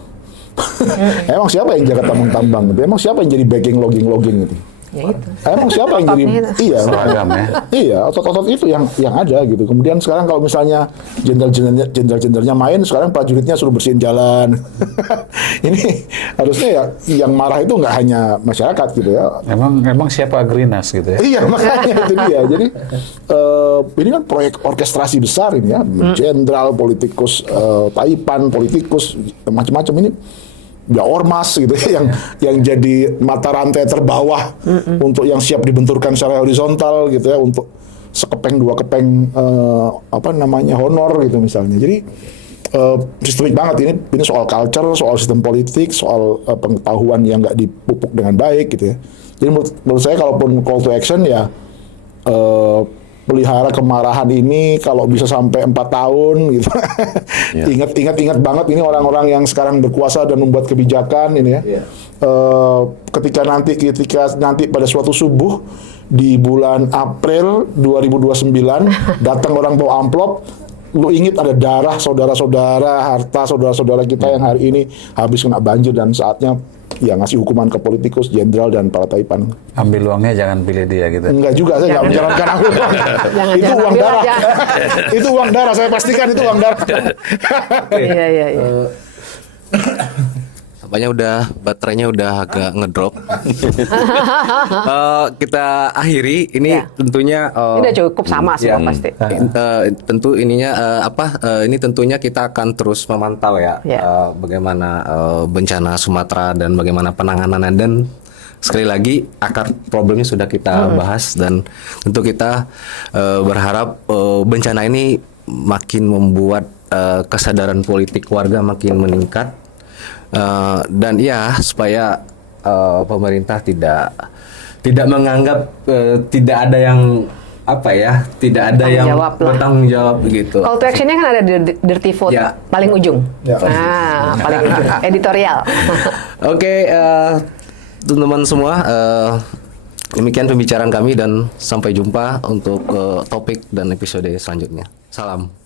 Emang siapa yang jaga tambang-tambang gitu? Emang siapa yang jadi backing logging gitu? Ya itu. Emang siapa yang jadi Seragam ya. iya, otot-otot itu yang ada gitu. Kemudian sekarang kalau misalnya jenderal-jenderalnya main, sekarang prajuritnya suruh bersihin jalan. Ini harusnya ya yang marah itu nggak hanya masyarakat gitu ya. Emang siapa Agrinas gitu ya? Iya makanya itu dia. Jadi ini kan proyek orkestrasi besar ini ya, jenderal, politikus, taipan, politikus, macam-macam ini. Ya ormas gitu ya, yang jadi mata rantai terbawah untuk yang siap dibenturkan secara horizontal gitu ya, untuk sekepeng dua kepeng apa namanya honor gitu misalnya. Jadi sistemik banget ini soal culture, soal sistem politik, soal pengetahuan yang nggak dipupuk dengan baik gitu ya. Jadi menurut saya kalaupun call to action ya pelihara kemarahan ini kalau bisa sampai 4 tahun gitu. Ingat banget ini orang-orang yang sekarang berkuasa dan membuat kebijakan ini ya. Ketika nanti pada suatu subuh di bulan April 2029 datang orang bawa amplop, lu ingat ada darah saudara-saudara, harta saudara-saudara kita yang hari ini habis kena banjir dan saatnya ya ngasih hukuman ke politikus, jenderal dan para taipan. Ambil uangnya, jangan pilih dia gitu. Enggak juga, saya nggak menjalankan ambil uang. Itu jangan uang ambil darah. aja. Itu uang darah, saya pastikan itu uang darah. Iya, iya, iya. Tampaknya baterainya udah agak ngedrop. Kita akhiri. Ini Ya. tentunya Ini udah cukup sama semua pasti. tentu ininya ini tentunya kita akan terus memantau ya, Ya. bagaimana bencana Sumatera dan bagaimana penanganannya, dan sekali lagi akar problemnya sudah kita bahas, dan tentu kita berharap bencana ini makin membuat kesadaran politik warga makin meningkat, dan ya supaya pemerintah tidak menganggap tidak ada yang tidak ada Bertanggung yang jawab lah. bertanggung jawab gitu. Call to actionnya kan ada di Dirty Vote Ya. paling ujung. Ya. Nah, paling ujung. Editorial. Oke, teman-teman semua, demikian pembicaraan kami dan sampai jumpa untuk topik dan episode selanjutnya. Salam.